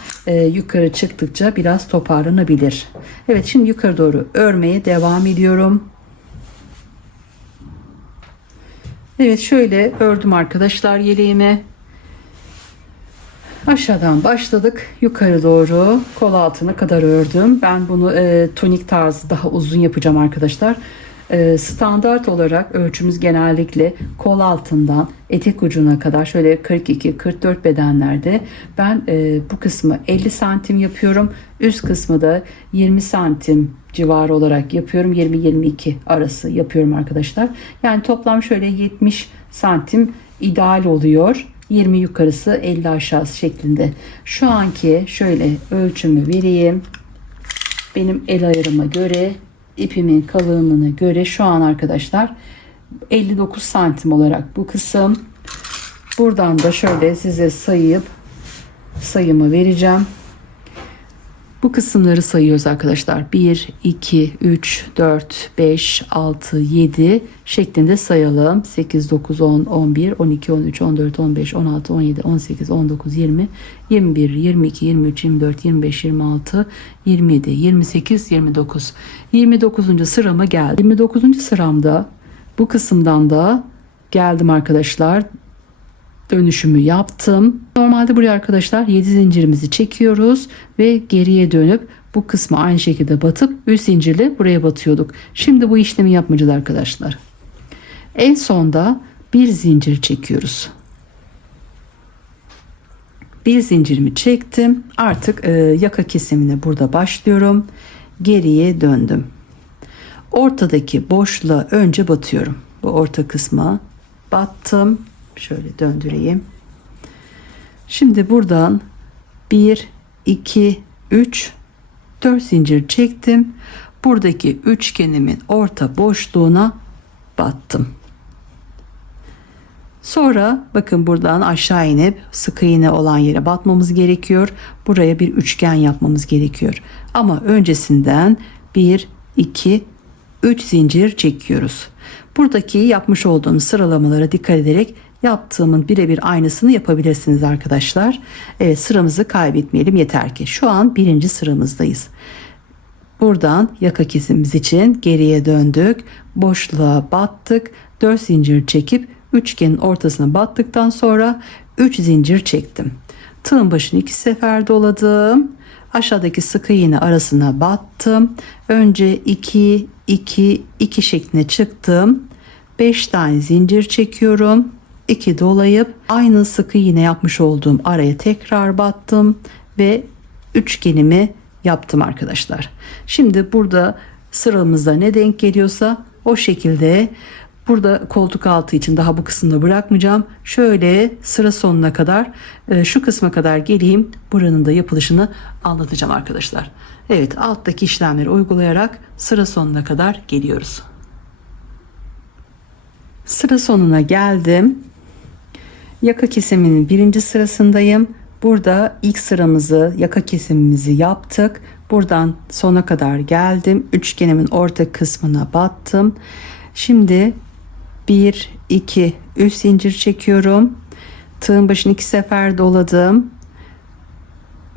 yukarı çıktıkça biraz toparlanabilir. Evet, şimdi yukarı doğru örmeye devam ediyorum. Evet, şöyle ördüm arkadaşlar yeleğimi. Aşağıdan başladık. Yukarı doğru kol altına kadar ördüm. Ben bunu tonik tarzı daha uzun yapacağım arkadaşlar. Standart olarak ölçümüz genellikle kol altından etek ucuna kadar şöyle 42-44 bedenlerde. Ben bu kısmı 50 santim yapıyorum. Üst kısmı da 20 santim civarı olarak yapıyorum. 20-22 arası yapıyorum arkadaşlar. Yani toplam şöyle 70 santim ideal oluyor. 20 yukarısı 50 aşağısı şeklinde. Şu anki şöyle ölçümü vereyim. Benim el ayarıma göre, ipimin kalınlığına göre şu an arkadaşlar 59 santim olarak bu kısım. Buradan da şöyle size sayımı vereceğim. Bu kısımları sayıyoruz arkadaşlar. 1, 2, 3, 4, 5, 6, 7 şeklinde sayalım. 8, 9, 10, 11, 12, 13, 14, 15, 16, 17, 18, 19, 20, 21, 22, 23, 24, 25, 26, 27, 28, 29. 29. sırama geldim. 29. sıramda bu kısımdan da geldim arkadaşlar. Dönüşümü yaptım. Normalde buraya arkadaşlar 7 zincirimizi çekiyoruz ve geriye dönüp bu kısmı aynı şekilde batıp 3 zincirle buraya batıyorduk. Şimdi bu işlemi yapmayacağız arkadaşlar. En sonda bir zincir çekiyoruz. Bir zincirimi çektim. Artık yaka kesimine burada başlıyorum. Geriye döndüm. Ortadaki boşluğa önce batıyorum. Bu orta kısma battım. Şöyle döndüreyim. Şimdi buradan 1, 2, 3, 4 zincir çektim. Buradaki üçgenimin orta boşluğuna battım. Sonra bakın buradan aşağı inip sık iğne olan yere batmamız gerekiyor. Buraya bir üçgen yapmamız gerekiyor. Ama öncesinden 1, 2, 3 zincir çekiyoruz. Buradaki yapmış olduğum sıralamalara dikkat ederek yaptığımın birebir aynısını yapabilirsiniz arkadaşlar. Evet, sıramızı kaybetmeyelim yeter ki. Şu an 1. sıramızdayız. Buradan yaka kesimimiz için geriye döndük. Boşluğa battık. 4 zincir çekip üçgenin ortasına battıktan sonra 3 zincir çektim. Tığın başını 2 sefer doladım. Aşağıdaki sık iğne arasına battım. Önce 2 2 2 şeklinde çıktım. 5 tane zincir çekiyorum. 2 dolayıp aynı sık iğne yapmış olduğum araya tekrar battım ve üçgenimi yaptım arkadaşlar. Şimdi burada sıramızda ne denk geliyorsa o şekilde, burada koltuk altı için daha bu kısımda bırakmayacağım. Şöyle sıra sonuna kadar, şu kısma kadar geleyim. Buranın da yapılışını anlatacağım arkadaşlar. Evet, alttaki işlemleri uygulayarak sıra sonuna kadar geliyoruz. Sıra sonuna geldim. Yaka kesiminin birinci sırasındayım. Burada ilk sıramızı, yaka kesimimizi yaptık. Buradan sona kadar geldim. Üçgenimin orta kısmına battım. Şimdi 1 2 3 zincir çekiyorum. Tığın başını 2 sefer doladım.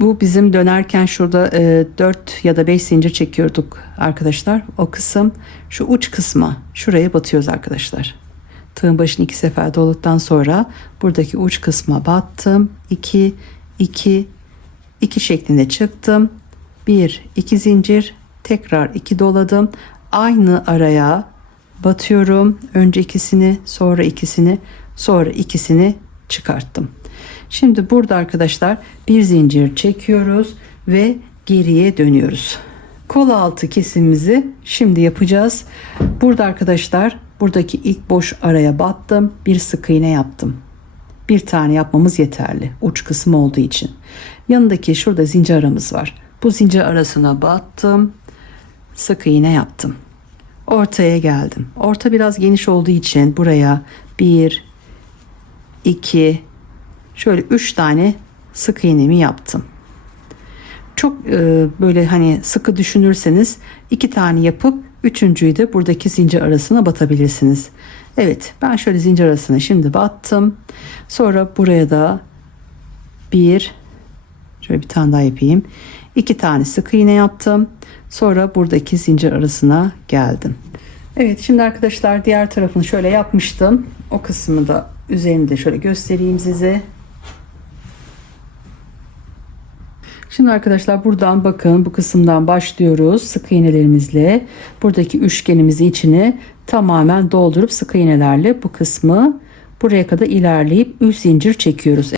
Bu bizim dönerken şurada 4 ya da 5 zincir çekiyorduk arkadaşlar. O kısım, şu uç kısma, şuraya batıyoruz arkadaşlar. Tığın başını 2 sefer doladıktan sonra buradaki uç kısma battım. 2 2 2 şeklinde çıktım. 1 2 zincir, tekrar 2 doladım. Aynı araya batıyorum. Önce ikisini, sonra ikisini, sonra ikisini çıkarttım. Şimdi burada arkadaşlar bir zincir çekiyoruz ve geriye dönüyoruz. Kol altı kesimimizi şimdi yapacağız. Burada arkadaşlar, buradaki ilk boş araya battım. Bir sık iğne yaptım. Bir tane yapmamız yeterli. Uç kısmı olduğu için. Yanındaki şurada zincir aramız var. Bu zincir arasına battım. Sık iğne yaptım. Ortaya geldim. Orta biraz geniş olduğu için buraya 1 2 şöyle 3 tane sık iğnemi yaptım. Çok böyle hani sıkı düşünürseniz 2 tane yapıp üçüncüyü de buradaki zincir arasına batabilirsiniz. Evet, ben şöyle zincir arasına şimdi battım. Sonra buraya da şöyle bir tane daha yapayım. 2 tane sık iğne yaptım. Sonra buradaki zincir arasına geldim. Evet, şimdi arkadaşlar diğer tarafını şöyle yapmıştım. O kısmı da üzerinde şöyle göstereyim size. Şimdi arkadaşlar buradan bakın, bu kısımdan başlıyoruz. Sık iğnelerimizle buradaki üçgenimizi içine tamamen doldurup sık iğnelerle bu kısmı buraya kadar ilerleyip 3 zincir çekiyoruz.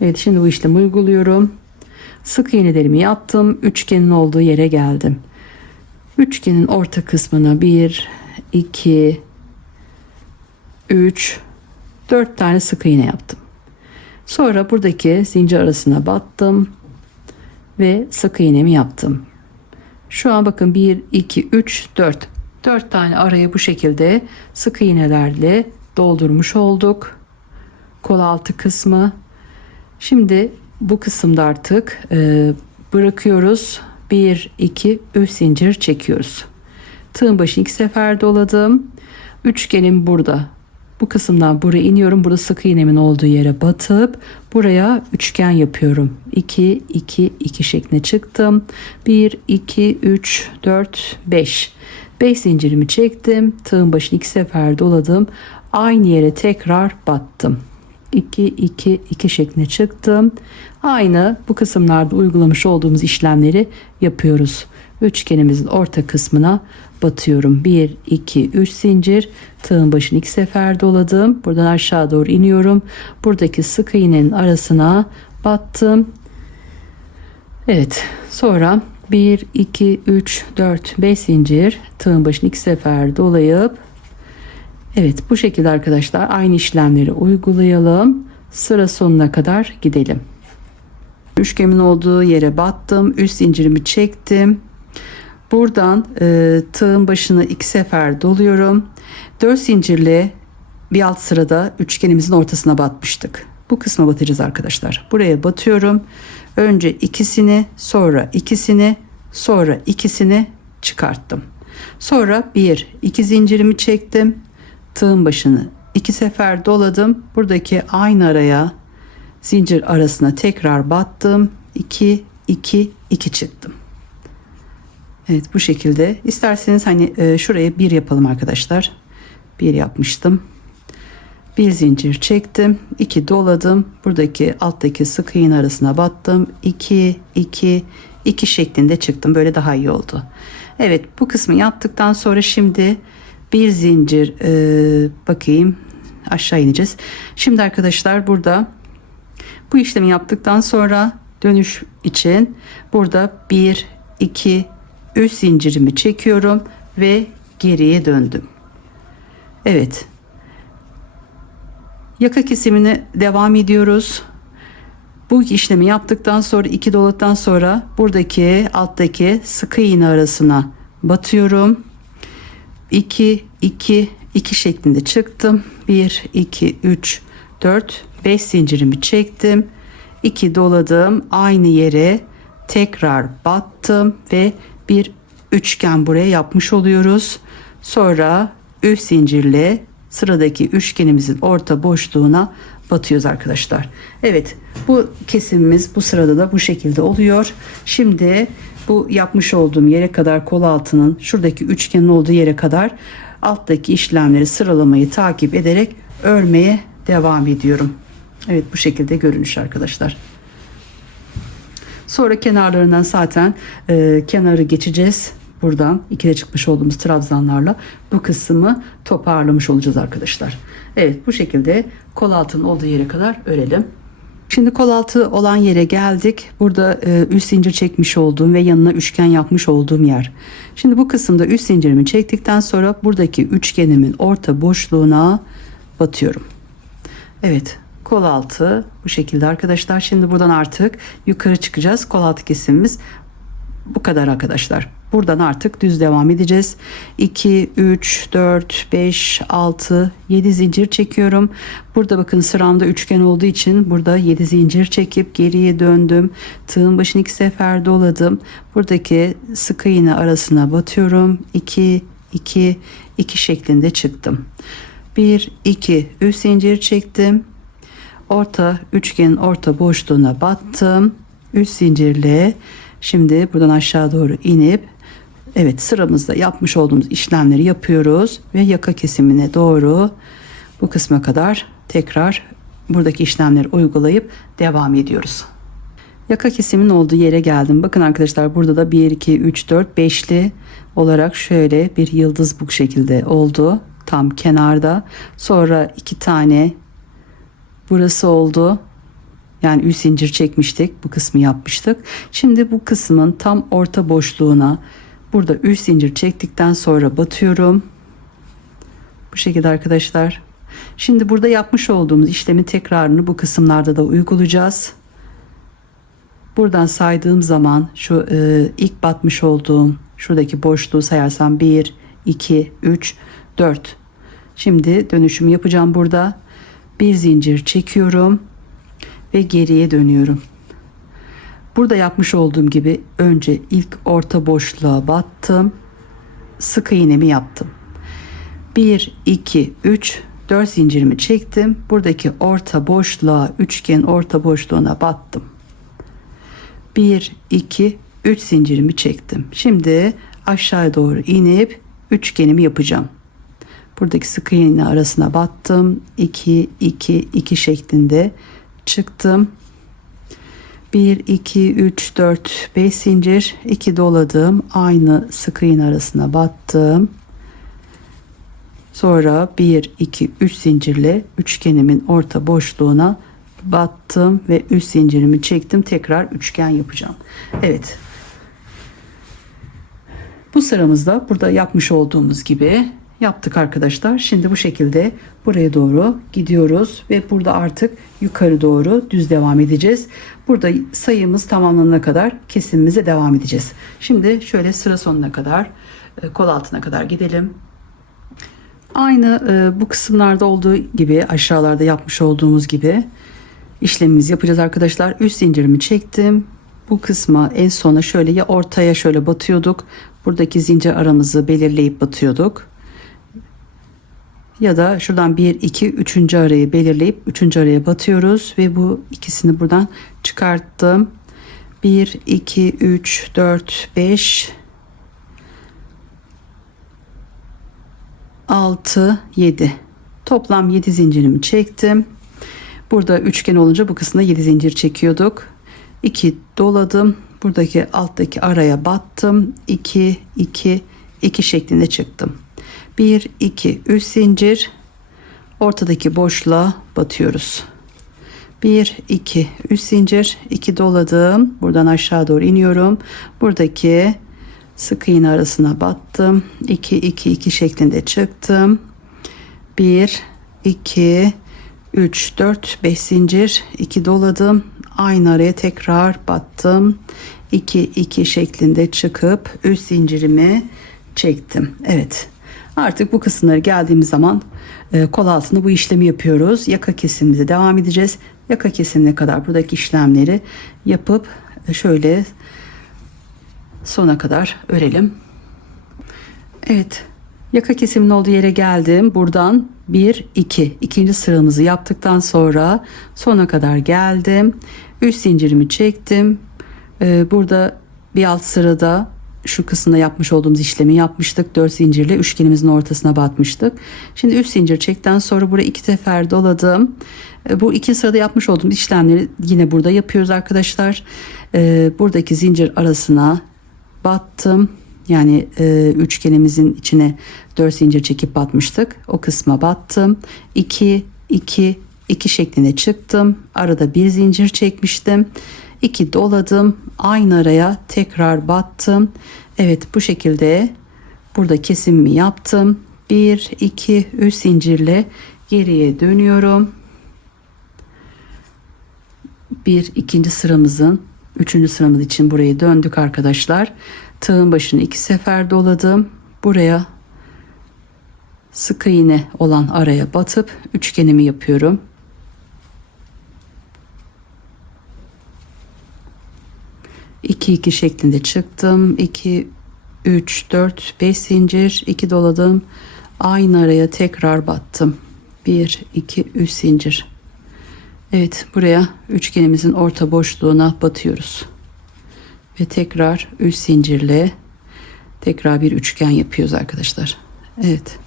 Evet, şimdi bu işlemi uyguluyorum. Sık iğnelerimi yaptım. Üçgenin olduğu yere geldim. Üçgenin orta kısmına 1 2 3 4 tane sık iğne yaptım. Sonra buradaki zincir arasına battım ve sık iğnemi yaptım. Şu an bakın 1 2 3 4 tane araya bu şekilde sık iğnelerle doldurmuş olduk. Kol altı kısmı. Şimdi bu kısımda artık bırakıyoruz. 1 2 3 zincir çekiyoruz. Tığın başını 2 sefer doladım. Üçgenim burada. Bu kısımdan buraya iniyorum. Burada sık iğnemin olduğu yere batıp buraya üçgen yapıyorum. 2 2 2 şeklinde çıktım. 1 2 3 4 5 zincirimi çektim. Tığın başını 2 sefer doladım. Aynı yere tekrar battım. 2 2 2 şeklinde çıktım. Aynı bu kısımlarda uygulamış olduğumuz işlemleri yapıyoruz. Üçgenimizin orta kısmına batıyorum. 1 2 3 zincir, tığın başını 2 sefer doladım. Buradan aşağı doğru iniyorum. Buradaki sık iğnenin arasına battım. Evet, sonra 1 2 3 4 5 zincir, tığın başını 2 sefer dolayıp, evet, bu şekilde arkadaşlar aynı işlemleri uygulayalım. Sıra sonuna kadar gidelim. Üçgenin olduğu yere battım. 3 zincirimi çektim. Buradan tığın başını 2 sefer doluyorum. 4 zincirle bir alt sırada üçgenimizin ortasına batmıştık. Bu kısma batacağız arkadaşlar. Buraya batıyorum. Önce ikisini, sonra ikisini, sonra ikisini çıkarttım. Sonra 1 2 zincirimi çektim. Tığın başını 2 sefer doladım. Buradaki aynı araya, zincir arasına tekrar battım. 2 2 2 çıktım. Evet, bu şekilde. İsterseniz hani şuraya 1 yapalım arkadaşlar. 1 yapmıştım. 1 zincir çektim. 2 doladım. Buradaki alttaki sık iğne arasına battım. 2 2 2 şeklinde çıktım. Böyle daha iyi oldu. Evet, bu kısmı yaptıktan sonra şimdi bir zincir bakayım. aşağı ineceğiz. Şimdi arkadaşlar burada bu işlemi yaptıktan sonra dönüş için burada 1 2 3 zincirimi çekiyorum ve geriye döndüm. Evet, yaka kesimine devam ediyoruz. Bu işlemi yaptıktan sonra 2 doladıktan sonra buradaki alttaki sık iğne arasına batıyorum. 2 2 2 şeklinde çıktım. 1 2 3 4 5 zincirimi çektim. 2 doladım. Aynı yere tekrar battım ve bir üçgen buraya yapmış oluyoruz. Sonra 3 zincirle sıradaki üçgenimizin orta boşluğuna batıyoruz arkadaşlar. Evet, bu kesimimiz bu sırada da bu şekilde oluyor. Şimdi bu yapmış olduğum yere kadar, kol altının şuradaki üçgenin olduğu yere kadar alttaki işlemleri, sıralamayı takip ederek örmeye devam ediyorum. Evet, bu şekilde görünüş arkadaşlar. Sonra kenarlarından zaten kenarı geçeceğiz. Buradan ikide çıkmış olduğumuz trabzanlarla bu kısmı toparlamış olacağız arkadaşlar. Evet, bu şekilde kol altının olduğu yere kadar örelim. Şimdi kol altı olan yere geldik. Burada üst zincir çekmiş olduğum ve yanına üçgen yapmış olduğum yer. Şimdi bu kısımda üst zincirimi çektikten sonra buradaki üçgenimin orta boşluğuna batıyorum. Evet, kol altı bu şekilde arkadaşlar. Şimdi buradan artık yukarı çıkacağız. Kol altı kesimimiz bu kadar arkadaşlar. Buradan artık düz devam edeceğiz. 2 3 4 5 6 7 zincir çekiyorum. Burada bakın sıramda üçgen olduğu için burada 7 zincir çekip geriye döndüm. Tığın başını 2 sefer doladım. Buradaki sık iğne arasına batıyorum. 2 2 2 şeklinde çıktım. 1 2 3 zincir çektim. Orta üçgenin orta boşluğuna battım. 3 zincirle şimdi buradan aşağı doğru inip evet, sıramızda yapmış olduğumuz işlemleri yapıyoruz ve yaka kesimine doğru bu kısma kadar tekrar buradaki işlemleri uygulayıp devam ediyoruz. Yaka kesiminin olduğu yere geldim. Bakın arkadaşlar, burada da 1 2 3 4 5'li olarak şöyle bir yıldız bu şekilde oldu. Tam kenarda. Sonra 2 tane burası oldu. Yani 3 zincir çekmiştik. Bu kısmı yapmıştık. Şimdi bu kısmın tam orta boşluğuna burada 3 zincir çektikten sonra batıyorum. Bu şekilde arkadaşlar. Şimdi burada yapmış olduğumuz işlemin tekrarını bu kısımlarda da uygulayacağız. Buradan saydığım zaman şu ilk batmış olduğum şuradaki boşluğu sayarsam 1 2 3 4. Şimdi dönüşümü yapacağım burada. Bir zincir çekiyorum ve geriye dönüyorum. Burada yapmış olduğum gibi önce ilk orta boşluğa battım. Sık iğnemi yaptım. 1 2 3 4 zincirimi çektim. Buradaki orta boşluğa, üçgen orta boşluğuna battım. 1 2 3 zincirimi çektim. Şimdi aşağıya doğru inip üçgenimi yapacağım. Buradaki sık iğne arasına battım. 2 2 2 şeklinde çıktım. 1 2 3 4 5 zincir, 2 doladım. Aynı sık iğne arasına battım. Sonra 1 2 3 zincirle üçgenimin orta boşluğuna battım ve 3 zincirimi çektim. Tekrar üçgen yapacağım. Evet. Bu sıramızda burada yapmış olduğumuz gibi yaptık arkadaşlar. Şimdi bu şekilde buraya doğru gidiyoruz ve burada artık yukarı doğru düz devam edeceğiz. Burada sayımız tamamlanana kadar kesimimize devam edeceğiz. Şimdi şöyle sıra sonuna kadar, kol altına kadar gidelim. Aynı bu kısımlarda olduğu gibi, aşağılarda yapmış olduğumuz gibi işlemimizi yapacağız arkadaşlar. 3 zincirimi çektim. Bu kısma en sona şöyle ya ortaya şöyle batıyorduk. Buradaki zincir aramızı belirleyip batıyorduk. Ya da şuradan 1 2 3. arayı belirleyip 3. araya batıyoruz ve bu ikisini buradan çıkarttım. 1 2 3 4 5 6 7. Toplam 7 zincirimi çektim. Burada üçgen olunca bu kısımda 7 zincir çekiyorduk. 2 doladım. Buradaki alttaki araya battım. 2 2 2 şeklinde çıktım. 1 2 3 zincir, ortadaki boşluğa batıyoruz. 1 2 3 zincir, 2 doladım. Buradan aşağı doğru iniyorum. Buradaki sık iğne arasına battım. 2 2 2 şeklinde çıktım. 1 2 3 4 5 zincir, 2 doladım. Aynı araya tekrar battım. 2 2 şeklinde çıkıp üst zincirimi çektim. Evet. Artık bu kısımlara geldiğimiz zaman kol altında bu işlemi yapıyoruz. Yaka kesimimize devam edeceğiz. Yaka kesimine kadar buradaki işlemleri yapıp şöyle sona kadar örelim. Evet. Yaka kesiminin olduğu yere geldim. Buradan 1 2 ikinci sıramızı yaptıktan sonra sona kadar geldim. Üst zincirimi çektim. Burada bir alt sırada şu kısımda yapmış olduğumuz işlemi yapmıştık. 4 zincirle üçgenimizin ortasına batmıştık. Şimdi 3 zincir çektikten sonra buraya 2 sefer doladım. Bu iki sırada yapmış olduğumuz işlemleri yine burada yapıyoruz arkadaşlar. Buradaki zincir arasına battım. Yani üçgenimizin içine 4 zincir çekip batmıştık. O kısma battım. 2 2 2 şeklinde çıktım. Arada bir zincir çekmiştim. 2 doladım. Aynı araya tekrar battım. Evet, bu şekilde burada kesimimi yaptım. 1 2 3 zincirle geriye dönüyorum. İkinci sıramızın 3. sıramız için buraya döndük arkadaşlar. Tığın başını 2 sefer doladım. Buraya sık iğne olan araya batıp üçgenimi yapıyorum. 2 2 şeklinde çıktım. 2 3 4 5 zincir, 2 doladım. Aynı araya tekrar battım. 1 2 3 zincir. Evet, buraya üçgenimizin orta boşluğuna batıyoruz. Ve tekrar 3 zincirle tekrar bir üçgen yapıyoruz arkadaşlar. Evet.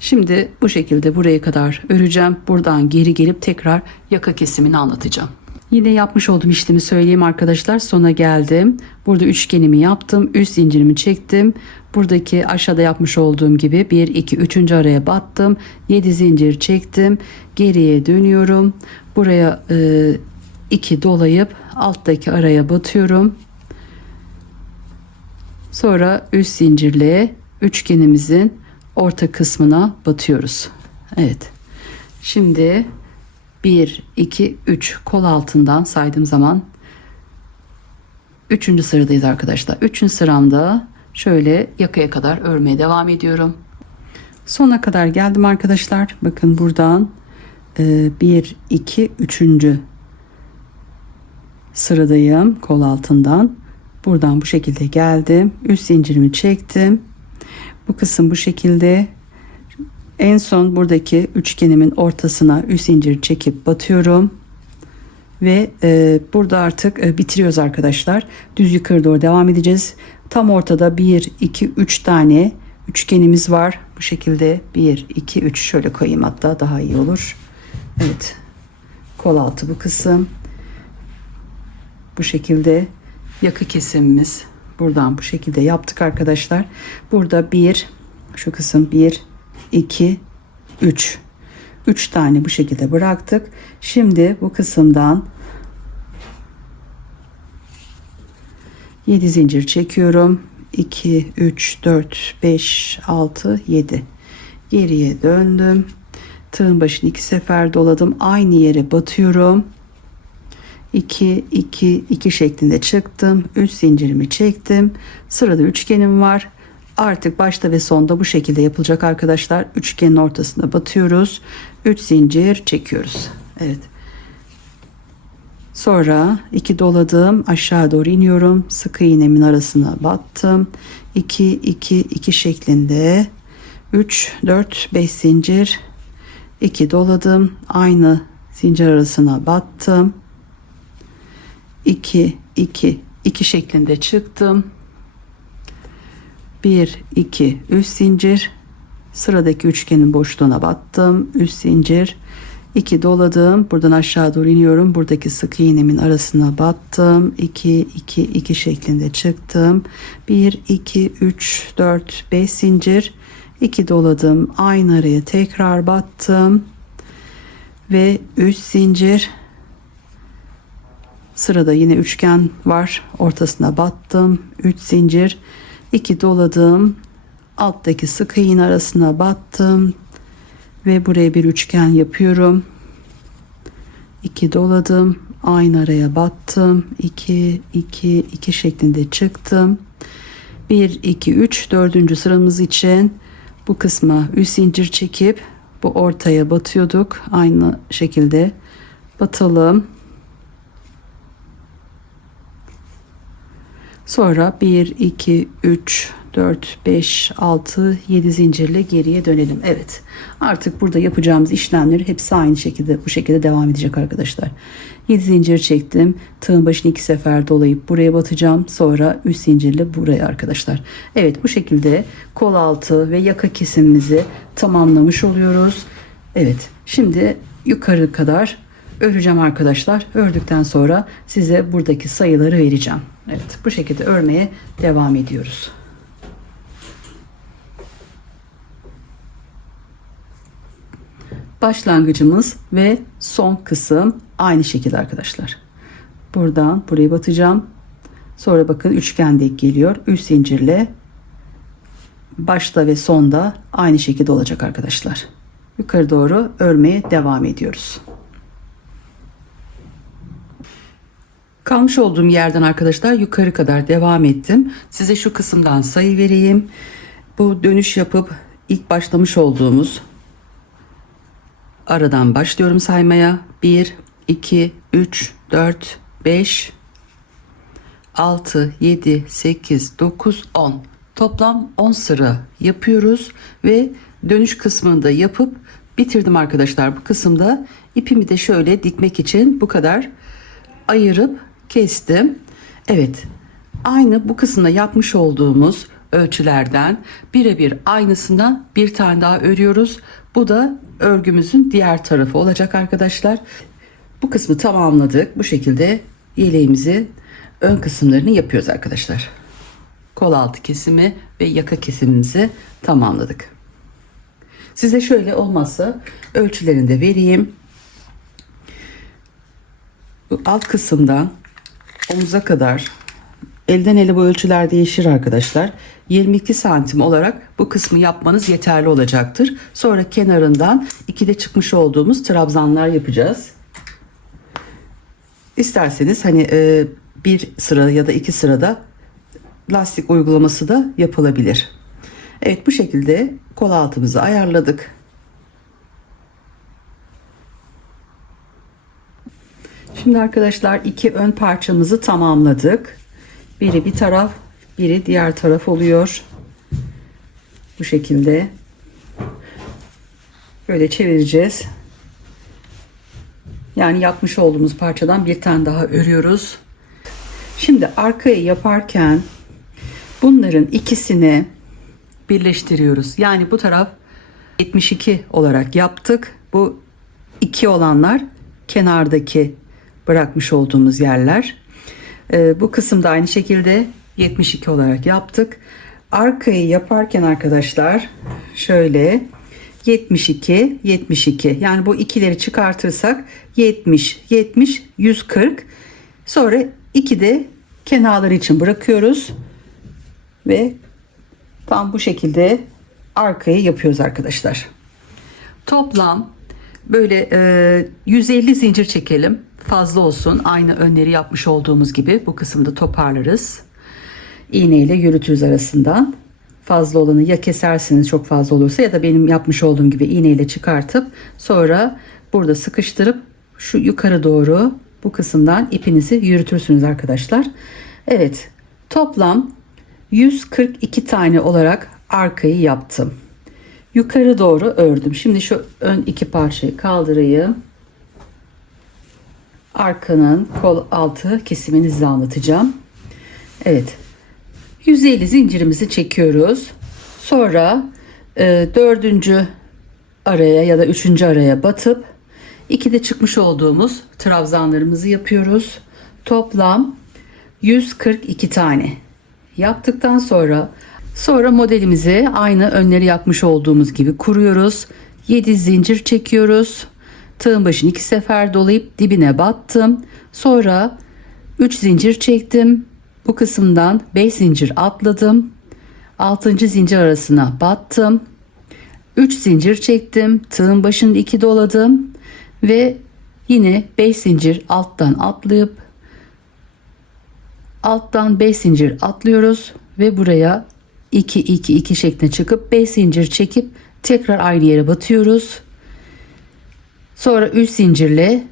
Şimdi bu şekilde buraya kadar öreceğim. Buradan geri gelip tekrar yaka kesimini anlatacağım. Yine yapmış olduğum işlemi söyleyeyim arkadaşlar. Sona geldim. Burada üçgenimi yaptım. Üst zincirimi çektim. Buradaki aşağıda yapmış olduğum gibi 1 2 3. araya battım. 7 zincir çektim. Geriye dönüyorum. Buraya 2 dolayıp alttaki araya batıyorum. Sonra üst zincirle üçgenimizin orta kısmına batıyoruz. Evet. Şimdi 1 2 3 kol altından saydığım zaman 3. sıradayız arkadaşlar. 3. sıramda şöyle yakaya kadar örmeye devam ediyorum. Sona kadar geldim arkadaşlar. Bakın buradan 1 2 3. sıradayım kol altından. Buradan bu şekilde geldim. Üst zincirimi çektim. Bu kısım bu şekilde. En son buradaki üçgenimin ortasına üst zincir çekip batıyorum. Ve burada artık bitiriyoruz arkadaşlar. Düz yukarı doğru devam edeceğiz. Tam ortada 1 2 3 tane üçgenimiz var. Bu şekilde 1 2 3 şöyle koyayım, hatta daha iyi olur. Evet. Kol altı bu kısım. Bu şekilde yaka kesimimiz buradan bu şekilde yaptık arkadaşlar. Burada şu kısım 1 2 3 tane bu şekilde bıraktık. Şimdi bu kısımdan 7 zincir çekiyorum. 2 3 4 5 6 7 geriye döndüm. Tığın başını 2 sefer doladım. Aynı yere batıyorum. 2 2 2 şeklinde çıktım. 3 zincirimi çektim. Sırada üçgenim var. Artık başta ve sonda bu şekilde yapılacak arkadaşlar. Üçgenin ortasına batıyoruz. 3 zincir çekiyoruz. Evet. Sonra 2 doladım. Aşağı doğru iniyorum. Sık iğnemin arasına battım. 2 2 2 şeklinde 3 4 5 zincir, 2 doladım. Aynı zincir arasına battım. 2 2 2 şeklinde çıktım. 1 2 3 zincir, sıradaki üçgenin boşluğuna battım. 3 zincir, 2 doladım. Buradan aşağı doğru iniyorum. Buradaki sık iğnemin arasına battım. 2 2 2 şeklinde çıktım. 1 2 3 4 5 zincir, 2 doladım, aynı araya tekrar battım ve 3 zincir. Sırada yine üçgen var, ortasına battım, 3 zincir, 2 doladım, alttaki sık iğne arasına battım ve buraya bir üçgen yapıyorum. 2 doladım, aynı araya battım, 2 2 2 şeklinde çıktım. 1 2 3 dördüncü sıramız için bu kısma 3 zincir çekip bu ortaya batıyorduk. Aynı şekilde batalım. Sonra 1 2 3 4 5 6 7 zincirle geriye dönelim. Evet, artık burada yapacağımız işlemleri hepsi aynı şekilde, bu şekilde devam edecek arkadaşlar. 7 zincir çektim, tığın başını 2 sefer dolayıp buraya batacağım, sonra 3 zincirle buraya arkadaşlar. Evet, bu şekilde kol altı ve yaka kesimimizi tamamlamış oluyoruz. Evet, şimdi yukarı kadar öreceğim arkadaşlar. Ördükten sonra size buradaki sayıları vereceğim. Evet, bu şekilde örmeye devam ediyoruz. Başlangıcımız ve son kısım aynı şekilde arkadaşlar. Buradan buraya batacağım. Sonra bakın üçgen denk geliyor. 3 zincirle başta ve sonda aynı şekilde olacak arkadaşlar. Yukarı doğru örmeye devam ediyoruz. Kalmış olduğum yerden arkadaşlar yukarı kadar devam ettim. Size şu kısımdan sayı vereyim. Bu dönüş yapıp ilk başlamış olduğumuz aradan başlıyorum saymaya. 1 2 3 4 5 6 7 8 9 10. Toplam 10 sıra yapıyoruz ve dönüş kısmını da yapıp bitirdim arkadaşlar. Bu kısımda ipimi de şöyle dikmek için bu kadar ayırıp kestim. Evet, aynı bu kısımda yapmış olduğumuz ölçülerden birebir aynısından bir tane daha örüyoruz. Bu da örgümüzün diğer tarafı olacak arkadaşlar. Bu kısmı tamamladık. Bu şekilde yeleğimizi ön kısımlarını yapıyoruz arkadaşlar. Kol altı kesimi ve yaka kesimimizi tamamladık. Size şöyle olmazsa ölçülerini de vereyim. Bu alt kısımdan omuza kadar elden ele bu ölçüler değişir arkadaşlar. 22 santim olarak bu kısmı yapmanız yeterli olacaktır. Sonra kenarından ikide çıkmış olduğumuz trabzanlar yapacağız. İsterseniz hani bir sıra ya da iki sırada lastik uygulaması da yapılabilir. Evet, bu şekilde kol altımızı ayarladık. Şimdi arkadaşlar iki ön parçamızı tamamladık. Biri bir taraf, biri diğer taraf oluyor. Bu şekilde böyle çevireceğiz. Yani yapmış olduğumuz parçadan bir tane daha örüyoruz. Şimdi arkayı yaparken bunların ikisini birleştiriyoruz. Yani bu taraf 72 olarak yaptık. Bu iki olanlar kenardaki bırakmış olduğumuz yerler. Bu kısımda aynı şekilde 72 olarak yaptık. Arkayı yaparken arkadaşlar şöyle 72 72, yani bu ikileri çıkartırsak 70 70 140. Sonra 2 de kenarları için bırakıyoruz ve tam bu şekilde arkayı yapıyoruz arkadaşlar. Toplam böyle 150 zincir çekelim. Fazla olsun. Aynı önleri yapmış olduğumuz gibi bu kısımda toparlarız. İğne ile yürütürüz arasından. Fazla olanı ya kesersiniz çok fazla olursa, ya da benim yapmış olduğum gibi iğne ile çıkartıp sonra burada sıkıştırıp şu yukarı doğru bu kısımdan ipinizi yürütürsünüz arkadaşlar. Evet, toplam 142 tane olarak arkayı yaptım. Yukarı doğru ördüm. Şimdi şu ön iki parçayı kaldırayım. Arkanın kol altı kesimini size anlatacağım. Evet, 150 zincirimizi çekiyoruz. Sonra dördüncü araya ya da üçüncü araya batıp ikide çıkmış olduğumuz trabzanlarımızı yapıyoruz. Toplam 142 tane yaptıktan sonra Sonra modelimizi aynı önleri yapmış olduğumuz gibi kuruyoruz. 7 zincir çekiyoruz. Tığın başını 2 sefer dolayıp dibine battım. Sonra 3 zincir çektim. Bu kısımdan 5 zincir atladım. 6. zincir arasına battım. 3 zincir çektim. Tığın başını 2 doladım ve yine 5 zincir alttan atlayıp alttan 5 zincir atlıyoruz ve buraya 2 2 2 şeklinde çıkıp 5 zincir çekip tekrar aynı yere batıyoruz. Sonra 3 zincirle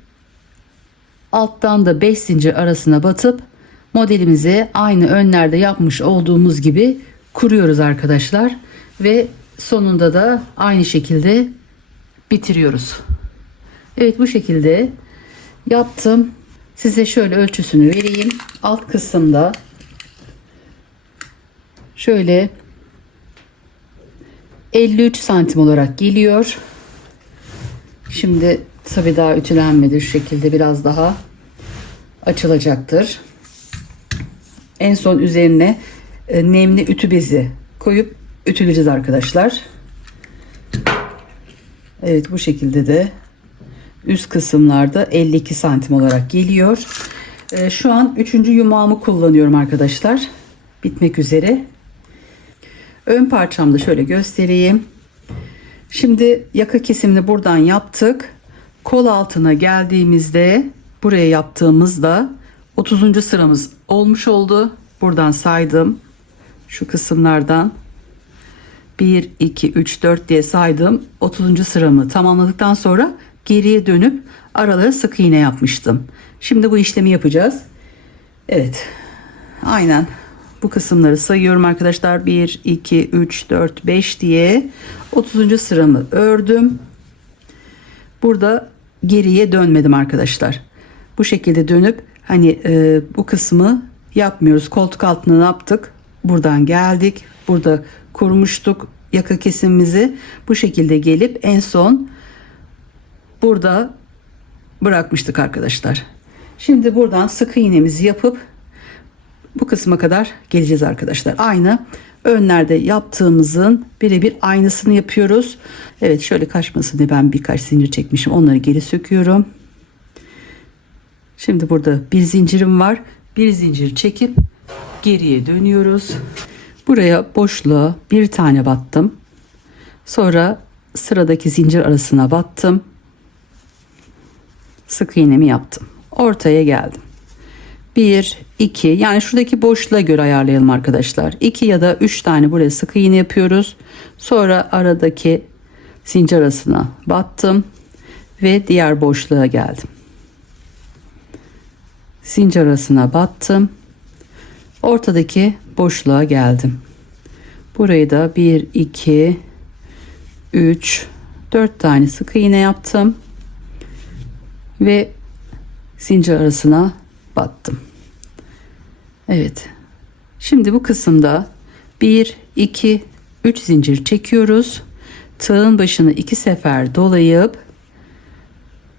alttan da 5 zincir arasına batıp modelimizi aynı önlerde yapmış olduğumuz gibi kuruyoruz arkadaşlar ve sonunda da aynı şekilde bitiriyoruz. Evet, bu şekilde yaptım. Size şöyle ölçüsünü vereyim. Alt kısımda şöyle 53 santim olarak geliyor. Şimdi tabii daha ütülenmedi, şu şekilde biraz daha açılacaktır. En son üzerine nemli ütü bezi koyup ütüleyeceğiz arkadaşlar. Evet, bu şekilde de üst kısımlarda 52 santim olarak geliyor. Şu an 3. yumağımı kullanıyorum arkadaşlar. Bitmek üzere. Ön parçamda şöyle göstereyim. Şimdi yaka kesimini buradan yaptık. Kol altına geldiğimizde buraya yaptığımızda 30. sıramız olmuş oldu. Buradan saydım. Şu kısımlardan 1 2 3 4 diye saydım. 30. sıramı tamamladıktan sonra geriye dönüp aralara sık iğne yapmıştım. Şimdi bu işlemi yapacağız. Evet. Aynen bu kısımları sayıyorum arkadaşlar. 1 2 3 4 5 diye 30. sıramı ördüm. Burada geriye dönmedim arkadaşlar. Bu şekilde dönüp hani bu kısmı yapmıyoruz. Koltuk altına ne yaptık? Buradan geldik. Burada kurmuştuk yaka kesimimizi. Bu şekilde gelip en son burada bırakmıştık arkadaşlar. Şimdi buradan sık iğnemizi yapıp bu kısma kadar geleceğiz arkadaşlar. Aynı önlerde yaptığımızın birebir aynısını yapıyoruz. Evet, şöyle kaçmasın diye ben birkaç zincir çekmişim. Onları geri söküyorum. Şimdi burada bir zincirim var. Bir zincir çekip geriye dönüyoruz. Buraya boşluğa bir tane battım. Sonra sıradaki zincir arasına battım. Sık iğnemi yaptım. Ortaya geldim. 1 2, yani şuradaki boşluğa göre ayarlayalım arkadaşlar. 2 ya da 3 tane buraya sık iğne yapıyoruz. Sonra aradaki zincir arasına battım ve diğer boşluğa geldim. Zincir arasına battım. Ortadaki boşluğa geldim. Burayı da 1 2 3 4 tane sık iğne yaptım ve zincir arasına battım. Evet. Şimdi bu kısımda 1 2 3 zincir çekiyoruz. Tığın başını 2 sefer dolayıp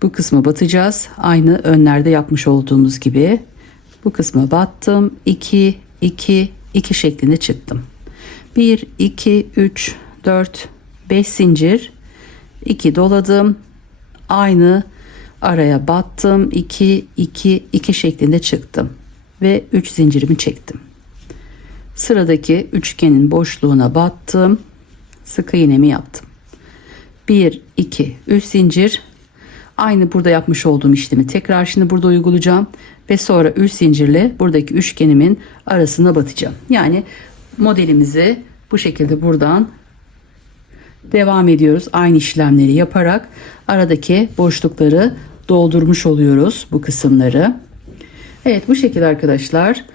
bu kısma batacağız. Aynı önlerde yapmış olduğumuz gibi. Bu kısma battım. 2 2 2 şeklinde çıktım. 1 2 3 4 5 zincir, 2 doladım. Aynı araya battım. 2 2 2 şeklinde çıktım ve 3 zincirimi çektim. Sıradaki üçgenin boşluğuna battım. Sık iğnemi yaptım. 1 2 3 zincir. Aynı burada yapmış olduğum işlemi tekrar şimdi burada uygulayacağım ve sonra 3 zincirle buradaki üçgenimin arasına batacağım. Yani modelimizi bu şekilde buradan devam ediyoruz. Aynı işlemleri yaparak aradaki boşlukları doldurmuş oluyoruz, bu kısımları. Evet, bu şekilde arkadaşlar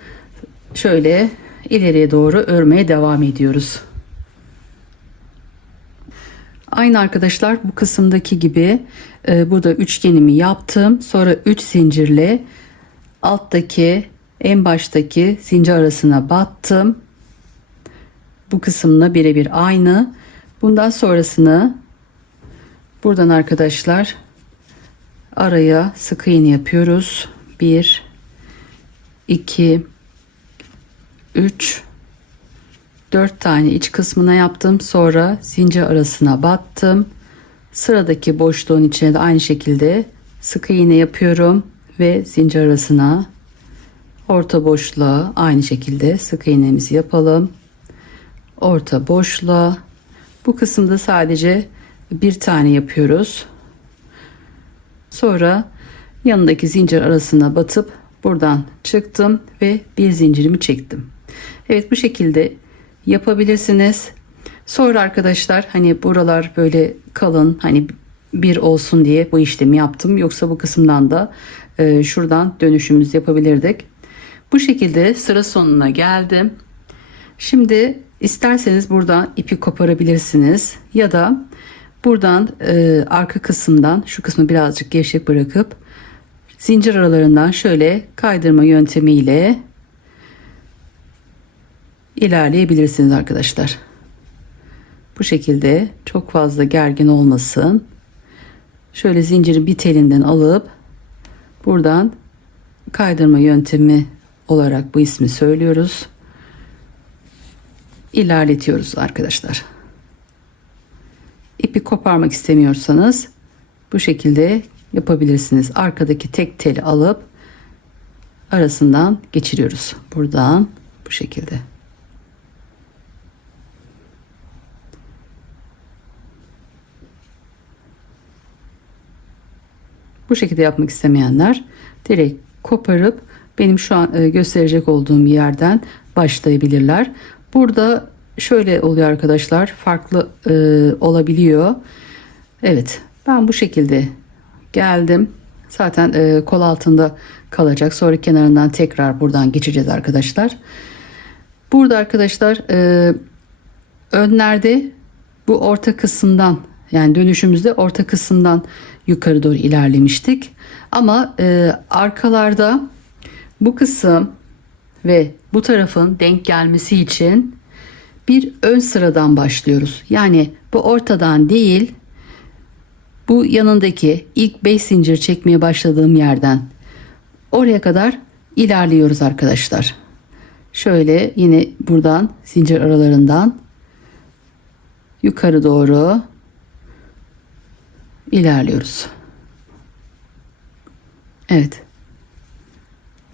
şöyle ileriye doğru örmeye devam ediyoruz. Aynı arkadaşlar bu kısımdaki gibi burada üçgenimi yaptım. Sonra 3 zincirle alttaki en baştaki zincir arasına battım. Bu kısımla birebir aynı. Bundan sonrasını buradan arkadaşlar araya sık iğne yapıyoruz. 1 2 3 4 tane iç kısmına yaptım. Sonra zincir arasına battım. Sıradaki boşluğun içine de aynı şekilde sık iğne yapıyorum ve zincir arasına, orta boşluğa aynı şekilde sık iğnemizi yapalım. Orta boşluğa, bu kısımda sadece bir tane yapıyoruz. Sonra yanındaki zincir arasına batıp buradan çıktım ve bir zincirimi çektim. Evet, bu şekilde yapabilirsiniz. Sonra arkadaşlar, hani buralar böyle kalın, hani bir olsun diye bu işlemi yaptım. Yoksa bu kısımdan da şuradan dönüşümüz yapabilirdik. Bu şekilde sıra sonuna geldim. Şimdi isterseniz buradan ipi koparabilirsiniz ya da buradan arka kısımdan, şu kısmı birazcık gevşek bırakıp zincir aralarından şöyle kaydırma yöntemiyle ilerleyebilirsiniz arkadaşlar. Bu şekilde çok fazla gergin olmasın. Şöyle zincirin bir telinden alıp buradan kaydırma yöntemi olarak bu ismi söylüyoruz. İlerletiyoruz arkadaşlar. İpi koparmak istemiyorsanız bu şekilde yapabilirsiniz. Arkadaki tek teli alıp arasından geçiriyoruz. Buradan bu şekilde. Bu şekilde yapmak istemeyenler direkt koparıp benim şu an gösterecek olduğum yerden başlayabilirler. Burada şöyle oluyor arkadaşlar, farklı olabiliyor. Evet, ben bu şekilde geldim. Zaten kol altında kalacak. Sonra kenarından tekrar buradan geçeceğiz arkadaşlar. Burada arkadaşlar önlerde bu orta kısımdan, yani dönüşümüzde orta kısımdan yukarı doğru ilerlemiştik. Ama arkalarda bu kısım ve bu tarafın denk gelmesi için bir ön sıradan başlıyoruz. Yani bu ortadan değil, bu yanındaki ilk 5 zincir çekmeye başladığım yerden oraya kadar ilerliyoruz arkadaşlar. Şöyle yine buradan zincir aralarından yukarı doğru ilerliyoruz. Evet.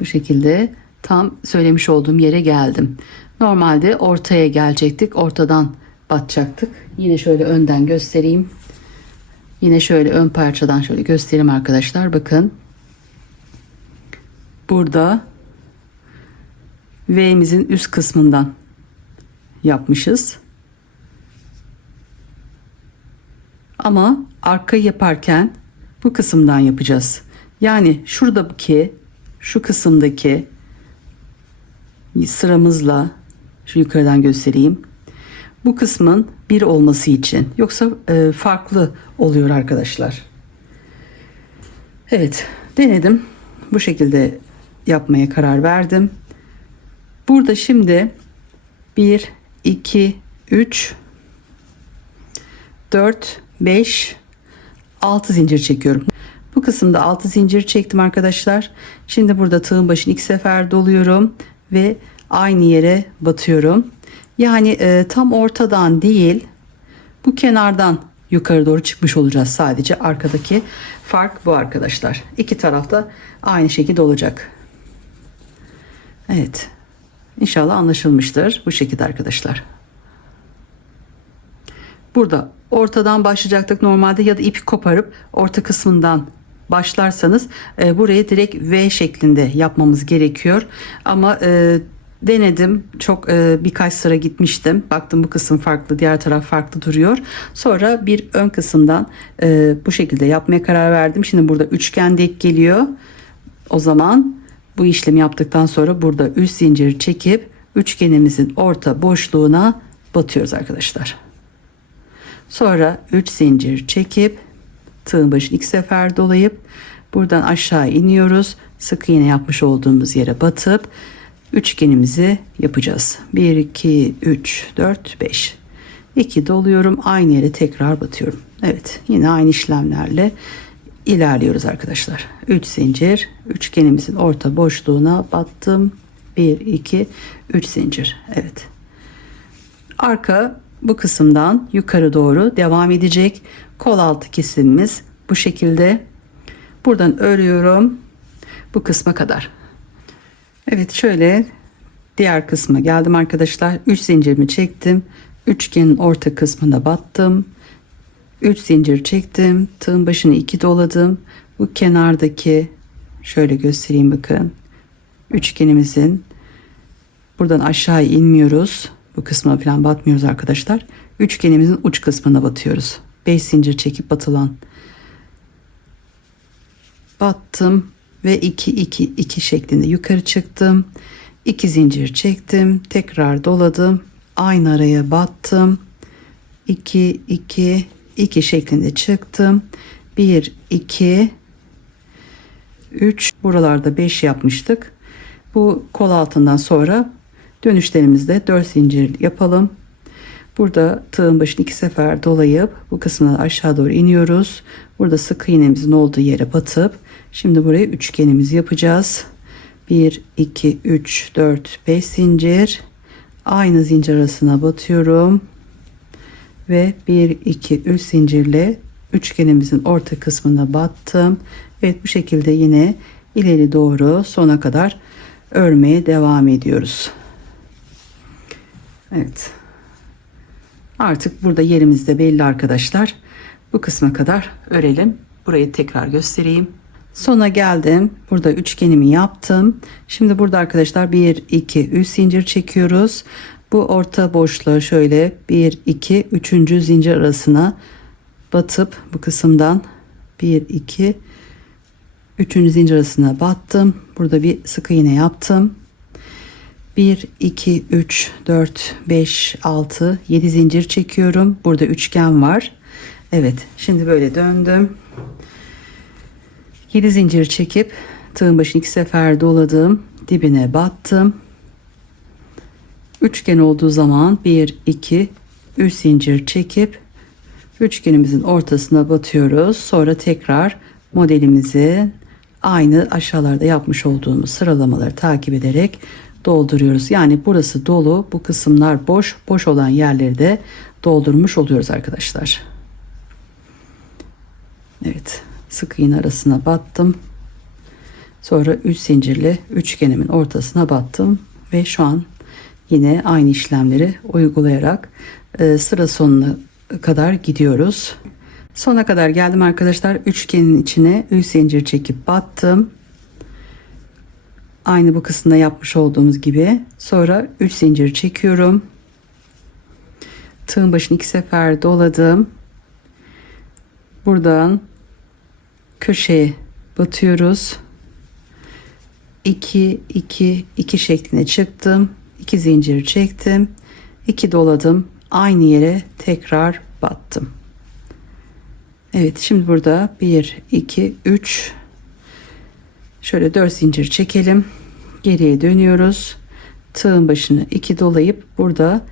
Bu şekilde tam söylemiş olduğum yere geldim. Normalde ortaya gelecektik. Ortadan batacaktık. Yine şöyle önden göstereyim. Yine şöyle ön parçadan şöyle göstereyim arkadaşlar. Bakın. Burada V'mizin üst kısmından yapmışız. Ama arkayı yaparken bu kısımdan yapacağız. Yani şuradaki, şu kısımdaki sıramızla, şu yukarıdan göstereyim, bu kısmın bir olması için, yoksa farklı oluyor arkadaşlar. Evet, denedim. Bu şekilde yapmaya karar verdim. Burada şimdi 1, 2, 3, 4, 5, 6 zincir çekiyorum. Bu kısımda 6 zincir çektim arkadaşlar. Şimdi burada tığın başını 2 sefer doluyorum ve aynı yere batıyorum. Yani tam ortadan değil, bu kenardan yukarı doğru çıkmış olacağız. Sadece arkadaki fark bu arkadaşlar. İki tarafta aynı şekilde olacak. Evet. İnşallah anlaşılmıştır. Bu şekilde arkadaşlar. Burada ortadan başlayacaktık normalde, ya da ipi koparıp orta kısmından başlarsanız buraya direkt V şeklinde yapmamız gerekiyor. Ama denedim, çok birkaç sıra gitmiştim, baktım bu kısım farklı, diğer taraf farklı duruyor. Sonra bir ön kısımdan bu şekilde yapmaya karar verdim. Şimdi burada üçgen denk geliyor. O zaman bu işlemi yaptıktan sonra burada 3 zincir çekip üçgenimizin orta boşluğuna batıyoruz arkadaşlar. Sonra 3 zincir çekip tığın başını 2 sefer dolayıp buradan aşağı iniyoruz. Sık iğne yapmış olduğumuz yere batıp üçgenimizi yapacağız. 1, 2, 3, 4, 5. 2 doluyorum. Aynı yere tekrar batıyorum. Evet, yine aynı işlemlerle ilerliyoruz arkadaşlar. 3 zincir, üçgenimizin orta boşluğuna battım. 1, 2, 3 zincir. Evet. Arka bu kısımdan yukarı doğru devam edecek. Kol altı kesimimiz bu şekilde. Buradan örüyorum bu kısma kadar. Evet, şöyle diğer kısma geldim arkadaşlar. 3 zincirimi çektim. Üçgenin orta kısmına battım. 3 zincir çektim. Tığın başını 2 doladım. Bu kenardaki, şöyle göstereyim bakın. Üçgenimizin buradan aşağı inmiyoruz. Bu kısma falan batmıyoruz arkadaşlar. Üçgenimizin uç kısmına batıyoruz. 5 zincir çekip batılan. Battım ve 2 2 2 şeklinde yukarı çıktım. 2 zincir çektim. Tekrar doladım. Aynı araya battım. 2 2 2 şeklinde çıktım. 1 2 3, buralarda 5 yapmıştık. Bu kol altından sonra dönüşlerimizde 4 zincir yapalım. Burada tığın başını 2 sefer dolayıp bu kısmına aşağı doğru iniyoruz. Burada sık iğnemizin olduğu yere batıp şimdi buraya üçgenimizi yapacağız. 1 2 3 4 5 zincir, aynı zincir arasına batıyorum ve 1 2 3 zincirle üçgenimizin orta kısmına battım. Evet, bu şekilde yine ileri doğru sona kadar örmeye devam ediyoruz. Evet, artık burada yerimiz de belli arkadaşlar. Bu kısma kadar örelim. Burayı tekrar göstereyim. Sona geldim. Burada üçgenimi yaptım. Şimdi burada arkadaşlar 1 2 3 zincir çekiyoruz. Bu orta boşluğa şöyle 1 2 3. zincir arasına batıp bu kısımdan 1 2 3. zincir arasına battım. Burada bir sık iğne yaptım. 1 2 3 4 5 6 7 zincir çekiyorum. Burada üçgen var. Evet, şimdi böyle döndüm. 7 zincir çekip tığın başını 2 sefer doladım. Dibine battım. Üçgen olduğu zaman 1 2 3 zincir çekip üçgenimizin ortasına batıyoruz. Sonra tekrar modelimizi aynı aşağılarda yapmış olduğumuz sıralamaları takip ederek dolduruyoruz. Yani burası dolu, bu kısımlar boş. Boş olan yerleri de doldurmuş oluyoruz arkadaşlar. Evet, sık iğne arasına battım. Sonra 3 zincirli üçgenimin ortasına battım ve şu an yine aynı işlemleri uygulayarak sıra sonuna kadar gidiyoruz. Sona kadar geldim arkadaşlar. Üçgenin içine 3 zincir çekip battım. Aynı bu kısımda yapmış olduğumuz gibi. Sonra 3 zincir çekiyorum. Tığın başını 2 sefer doladım. Buradan köşeye batıyoruz. 2 2 2 şeklinde çıktım. 2 zincir çektim. 2 doladım. Aynı yere tekrar battım. Evet, şimdi burada 1 2 3 şöyle 4 zincir çekelim. Geriye dönüyoruz. Tığın başını 2 dolayıp burada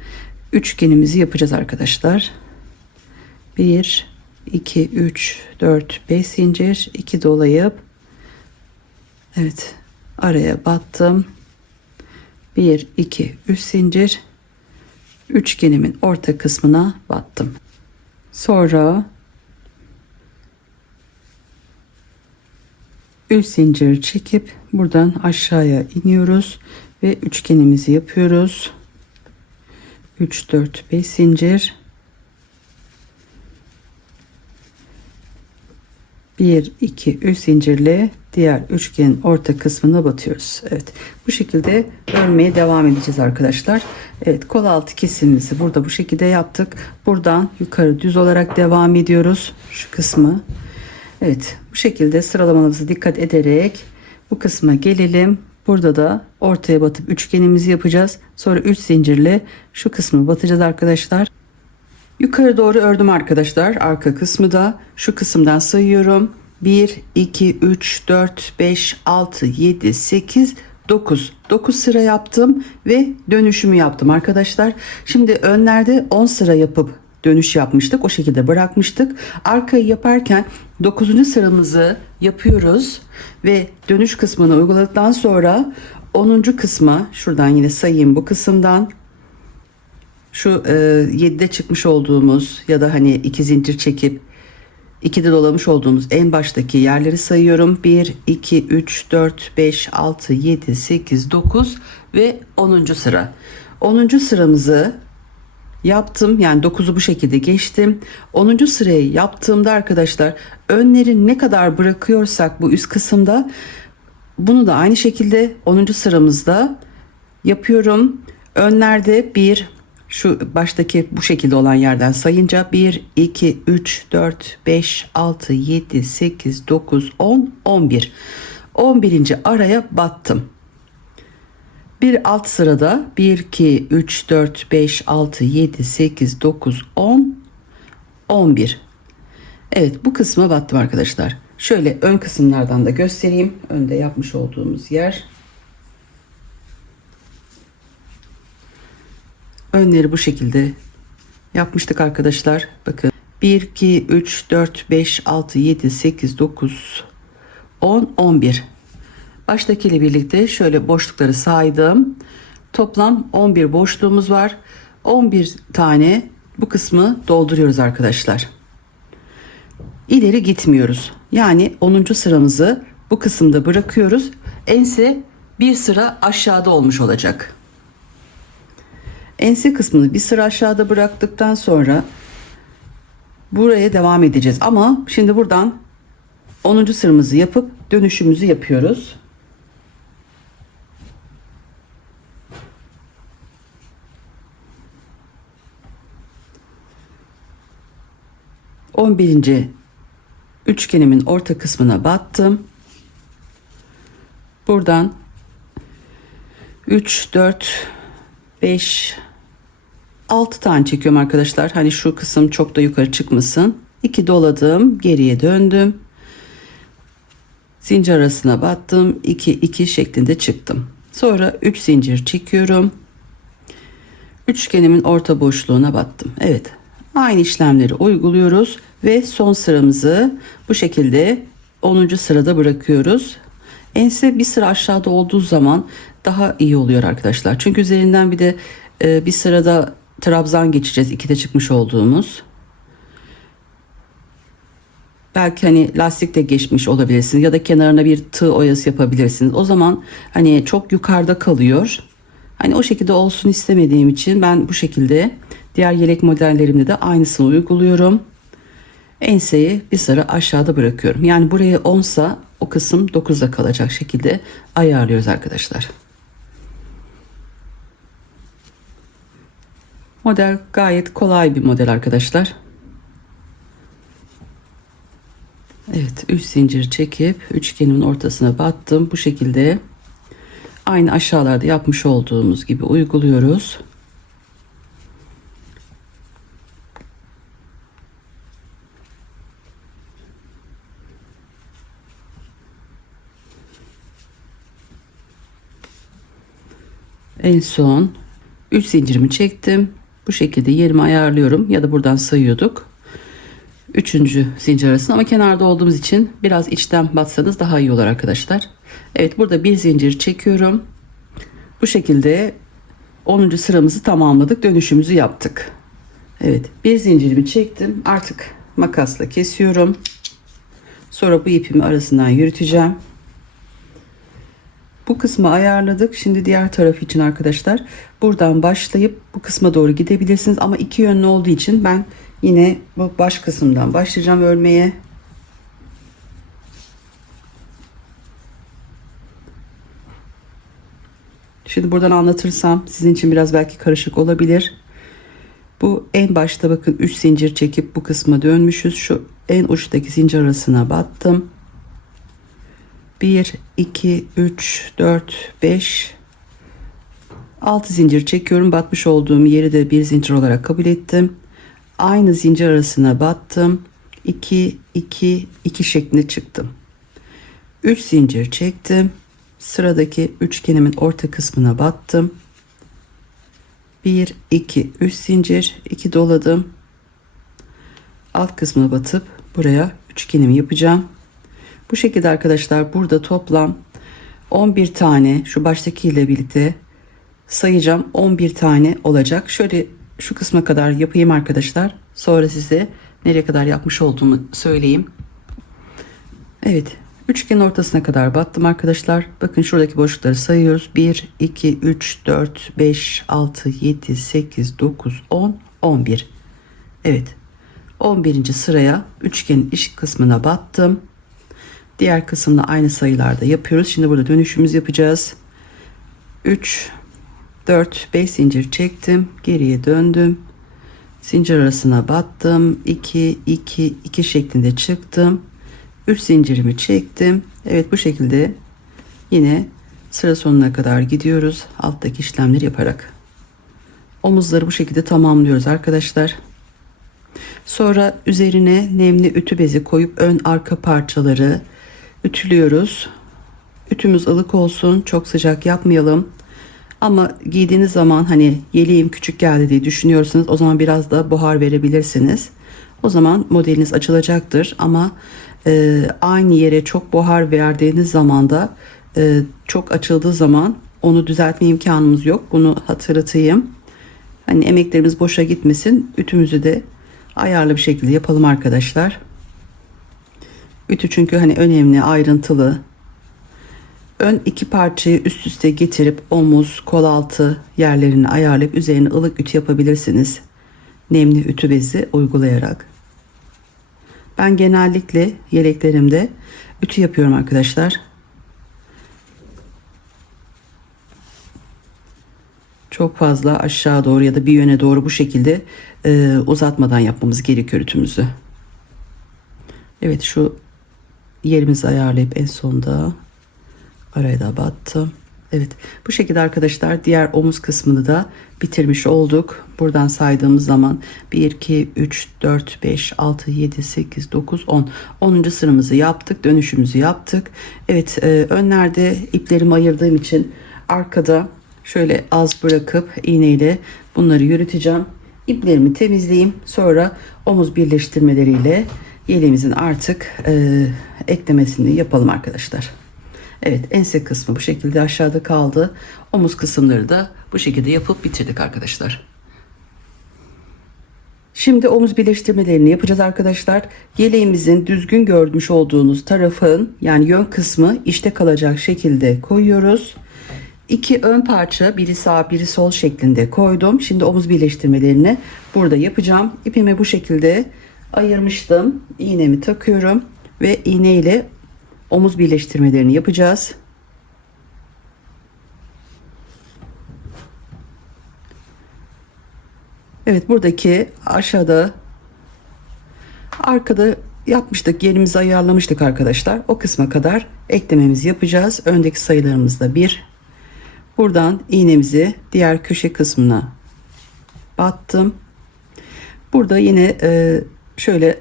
üçgenimizi yapacağız arkadaşlar. 1 2 3 4 5 zincir, 2 dolayıp evet araya battım. 1 2 3 zincir, üçgenimin orta kısmına battım. Sonra 3 zincir çekip buradan aşağıya iniyoruz ve üçgenimizi yapıyoruz. 3 4 5 zincir, 1 2 3 zincirle diğer üçgenin orta kısmına batıyoruz. Evet, bu şekilde örmeye devam edeceğiz arkadaşlar. Evet, kol altı kesimimizi burada bu şekilde yaptık. Buradan yukarı düz olarak devam ediyoruz şu kısmı. Evet, bu şekilde sıralamanızı dikkat ederek bu kısma gelelim. Burada da ortaya batıp üçgenimizi yapacağız. Sonra 3 zincirle şu kısmı batacağız arkadaşlar. Yukarı doğru ördüm arkadaşlar. Arka kısmı da şu kısımdan sayıyorum. 1 2 3 4 5 6 7 8 9 sıra yaptım ve dönüşümü yaptım arkadaşlar. Şimdi önlerde 10 sıra yapıp dönüş yapmıştık. O şekilde bırakmıştık. Arkayı yaparken 9. sıramızı yapıyoruz ve dönüş kısmını uyguladıktan sonra 10. kısma, şuradan yine sayayım bu kısımdan, şu 7'de çıkmış olduğumuz ya da hani 2 zincir çekip 2'de dolamış olduğumuz en baştaki yerleri sayıyorum. 1, 2, 3, 4, 5, 6, 7, 8, 9 ve 10. sıra. 10. sıramızı yaptım. Yani 9'u bu şekilde geçtim. 10. sırayı yaptığımda arkadaşlar önleri ne kadar bırakıyorsak bu üst kısımda bunu da aynı şekilde 10. sıramızda yapıyorum. Önlerde bir, şu baştaki bu şekilde olan yerden sayınca 1, 2, 3, 4, 5, 6, 7, 8, 9, 10, 11. 11. araya battım. Bir alt sırada 1, 2, 3, 4, 5, 6, 7, 8, 9, 10, 11. Evet, bu kısma battım arkadaşlar. Şöyle ön kısımlardan da göstereyim. Önde yapmış olduğumuz yer. Önleri bu şekilde yapmıştık arkadaşlar. Bakın 1, 2, 3, 4, 5, 6, 7, 8, 9, 10, 11. Baştakiyle birlikte şöyle boşlukları saydım. Toplam 11 boşluğumuz var. 11 tane bu kısmı dolduruyoruz arkadaşlar. İleri gitmiyoruz. Yani 10. sıramızı bu kısımda bırakıyoruz. Ense bir sıra aşağıda olmuş olacak. Ense kısmını bir sıra aşağıda bıraktıktan sonra buraya devam edeceğiz. Ama şimdi buradan 10. sıramızı yapıp dönüşümüzü yapıyoruz. On birinci üçgenimin orta kısmına battım. Buradan 3, 4, 5, 6 tane çekiyorum arkadaşlar. Hani şu kısım çok da yukarı çıkmasın. 2 doladım, geriye döndüm. Zincir arasına battım. 2 2 şeklinde çıktım. Sonra 3 zincir çekiyorum. Üçgenimin orta boşluğuna battım. Evet. Aynı işlemleri uyguluyoruz ve son sıramızı bu şekilde 10. sırada bırakıyoruz. Ense bir sıra aşağıda olduğu zaman daha iyi oluyor arkadaşlar. Çünkü üzerinden bir de bir sırada trabzan geçeceğiz. 2'de çıkmış olduğumuz. Belki hani lastik de geçmiş olabilirsiniz ya da kenarına bir tığ oyası yapabilirsiniz. O zaman hani çok yukarıda kalıyor. Hani o şekilde olsun istemediğim için ben bu şekilde diğer yelek modellerimde de aynısını uyguluyorum. Enseyi bir sıra aşağıda bırakıyorum. Yani buraya 10'sa o kısım 9'da kalacak şekilde ayarlıyoruz arkadaşlar. Model gayet kolay bir model arkadaşlar. Evet, 3 zincir çekip üçgenimin ortasına battım. Bu şekilde aynı aşağılarda yapmış olduğumuz gibi uyguluyoruz. En son 3 zincirimi çektim. Bu şekilde yerimi ayarlıyorum ya da buradan sayıyorduk. 3. zincir arasında ama kenarda olduğumuz için biraz içten batsanız daha iyi olur arkadaşlar. Evet, burada bir zincir çekiyorum. Bu şekilde 10. sıramızı tamamladık. Dönüşümüzü yaptık. Evet, bir zincirimi çektim. Artık makasla kesiyorum. Sonra bu ipimi arasından yürüteceğim. Bu kısmı ayarladık. Şimdi diğer taraf için arkadaşlar buradan başlayıp bu kısma doğru gidebilirsiniz. Ama iki yönlü olduğu için ben yine bu baş kısımdan başlayacağım örmeye. Şimdi buradan anlatırsam sizin için biraz belki karışık olabilir. Bu en başta bakın 3 zincir çekip bu kısma dönmüşüz. Şu en uçtaki zincir arasına battım. 1, 2, 3, 4, 5, 6 zincir çekiyorum. Batmış olduğum yeri de bir zincir olarak kabul ettim. Aynı zincir arasına battım. 2, 2, 2 şeklinde çıktım. 3 zincir çektim. Sıradaki üçgenimin orta kısmına battım. 1, 2, 3 zincir, 2 doladım. Alt kısmına batıp buraya üçgenimi yapacağım. Bu şekilde arkadaşlar burada toplam 11 tane şu baştaki ile birlikte sayacağım, 11 tane olacak. Şöyle şu kısma kadar yapayım arkadaşlar. Sonra size nereye kadar yapmış olduğumu söyleyeyim. Evet, üçgenin ortasına kadar battım arkadaşlar. Bakın şuradaki boşlukları sayıyoruz. 1, 2, 3, 4, 5, 6, 7, 8, 9, 10, 11. Evet, 11. sıraya üçgenin iç kısmına battım. Diğer kısımda aynı sayılarda yapıyoruz. Şimdi burada dönüşümüz yapacağız. 3, 4, 5 zincir çektim. Geriye döndüm. Zincir arasına battım. 2, 2, 2 şeklinde çıktım. 3 zincirimi çektim. Evet, bu şekilde yine sıra sonuna kadar gidiyoruz. Alttaki işlemleri yaparak. Omuzları bu şekilde tamamlıyoruz arkadaşlar. Sonra üzerine nemli ütü bezi koyup ön arka parçaları ütülüyoruz. Ütümüz ılık olsun. Çok sıcak yapmayalım. Ama giydiğiniz zaman hani yeleğim küçük geldi diye düşünüyorsanız o zaman biraz da buhar verebilirsiniz. O zaman modeliniz açılacaktır. Ama aynı yere çok buhar verdiğiniz zaman da çok açıldığı zaman onu düzeltme imkanımız yok. Bunu hatırlatayım. Hani emeklerimiz boşa gitmesin. Ütümüzü de ayarlı bir şekilde yapalım arkadaşlar. Ütü çünkü hani önemli, ayrıntılı. Ön iki parçayı üst üste getirip omuz, kol altı yerlerini ayarlayıp üzerine ılık ütü yapabilirsiniz. Nemli ütü bezi uygulayarak. Ben genellikle yeleklerimde ütü yapıyorum arkadaşlar. Çok fazla aşağı doğru ya da bir yöne doğru bu şekilde uzatmadan yapmamız gerekiyor ütümüzü. Evet, şu yerimizi ayarlayıp en sonda araya da battım. Evet, bu şekilde arkadaşlar diğer omuz kısmını da bitirmiş olduk. Buradan saydığımız zaman 1, 2, 3, 4, 5, 6, 7, 8, 9, 10. 10. sıramızı yaptık. Dönüşümüzü yaptık. Evet, önlerde iplerimi ayırdığım için arkada şöyle az bırakıp iğneyle bunları yürüteceğim. İplerimi temizleyeyim. Sonra omuz birleştirmeleriyle yeleğimizin artık eklemesini yapalım arkadaşlar. Evet, ense kısmı bu şekilde aşağıda kaldı. Omuz kısımları da bu şekilde yapıp bitirdik arkadaşlar. Şimdi omuz birleştirmelerini yapacağız arkadaşlar. Yeleğimizin düzgün görmüş olduğunuz tarafın yani yön kısmı işte kalacak şekilde koyuyoruz. İki ön parça, biri sağ biri sol şeklinde koydum. Şimdi omuz birleştirmelerini burada yapacağım. İpimi bu şekilde ayırmıştım. İğnemi takıyorum ve iğne ile omuz birleştirmelerini yapacağız. Evet, buradaki aşağıda arkada yapmıştık, yerimizi ayarlamıştık arkadaşlar. O kısma kadar eklememizi yapacağız. Öndeki sayılarımızda 1. Buradan iğnemizi diğer köşe kısmına battım. Burada yine şöyle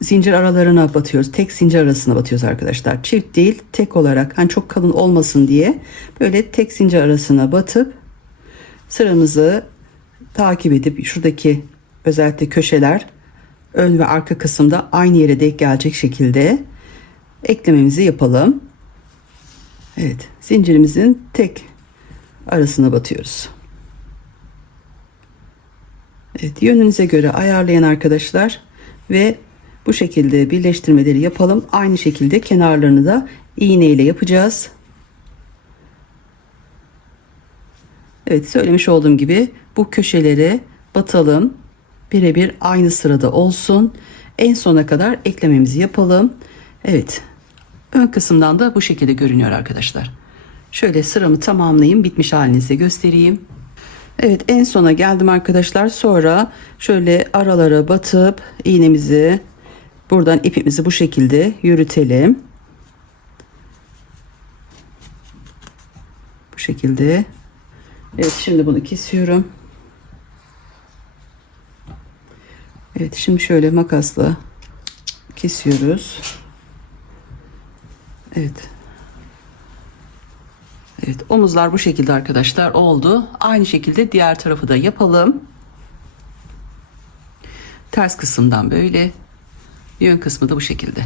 zincir aralarına batıyoruz. Tek zincir arasına batıyoruz arkadaşlar. Çift değil, tek olarak hani çok kalın olmasın diye böyle tek zincir arasına batıp sıramızı takip edip şuradaki özellikle köşeler ön ve arka kısımda aynı yere denk gelecek şekilde eklememizi yapalım. Evet, zincirimizin tek arasına batıyoruz. Evet, yönünüze göre ayarlayın arkadaşlar ve bu şekilde birleştirmeleri yapalım. Aynı şekilde kenarlarını da iğne ile yapacağız. Evet, söylemiş olduğum gibi bu köşelere batalım. Birebir aynı sırada olsun. En sona kadar eklememizi yapalım. Evet, ön kısımdan da bu şekilde görünüyor arkadaşlar. Şöyle sıramı tamamlayayım, bitmiş halini size göstereyim. Evet, en sona geldim arkadaşlar. Sonra şöyle aralara batıp iğnemizi buradan ipimizi bu şekilde yürütelim. Bu şekilde. Evet, şimdi bunu kesiyorum. Evet, şimdi şöyle makasla kesiyoruz. Evet. Evet, omuzlar bu şekilde arkadaşlar oldu. Aynı şekilde diğer tarafı da yapalım. Ters kısımdan böyle. Yön kısmı da bu şekilde.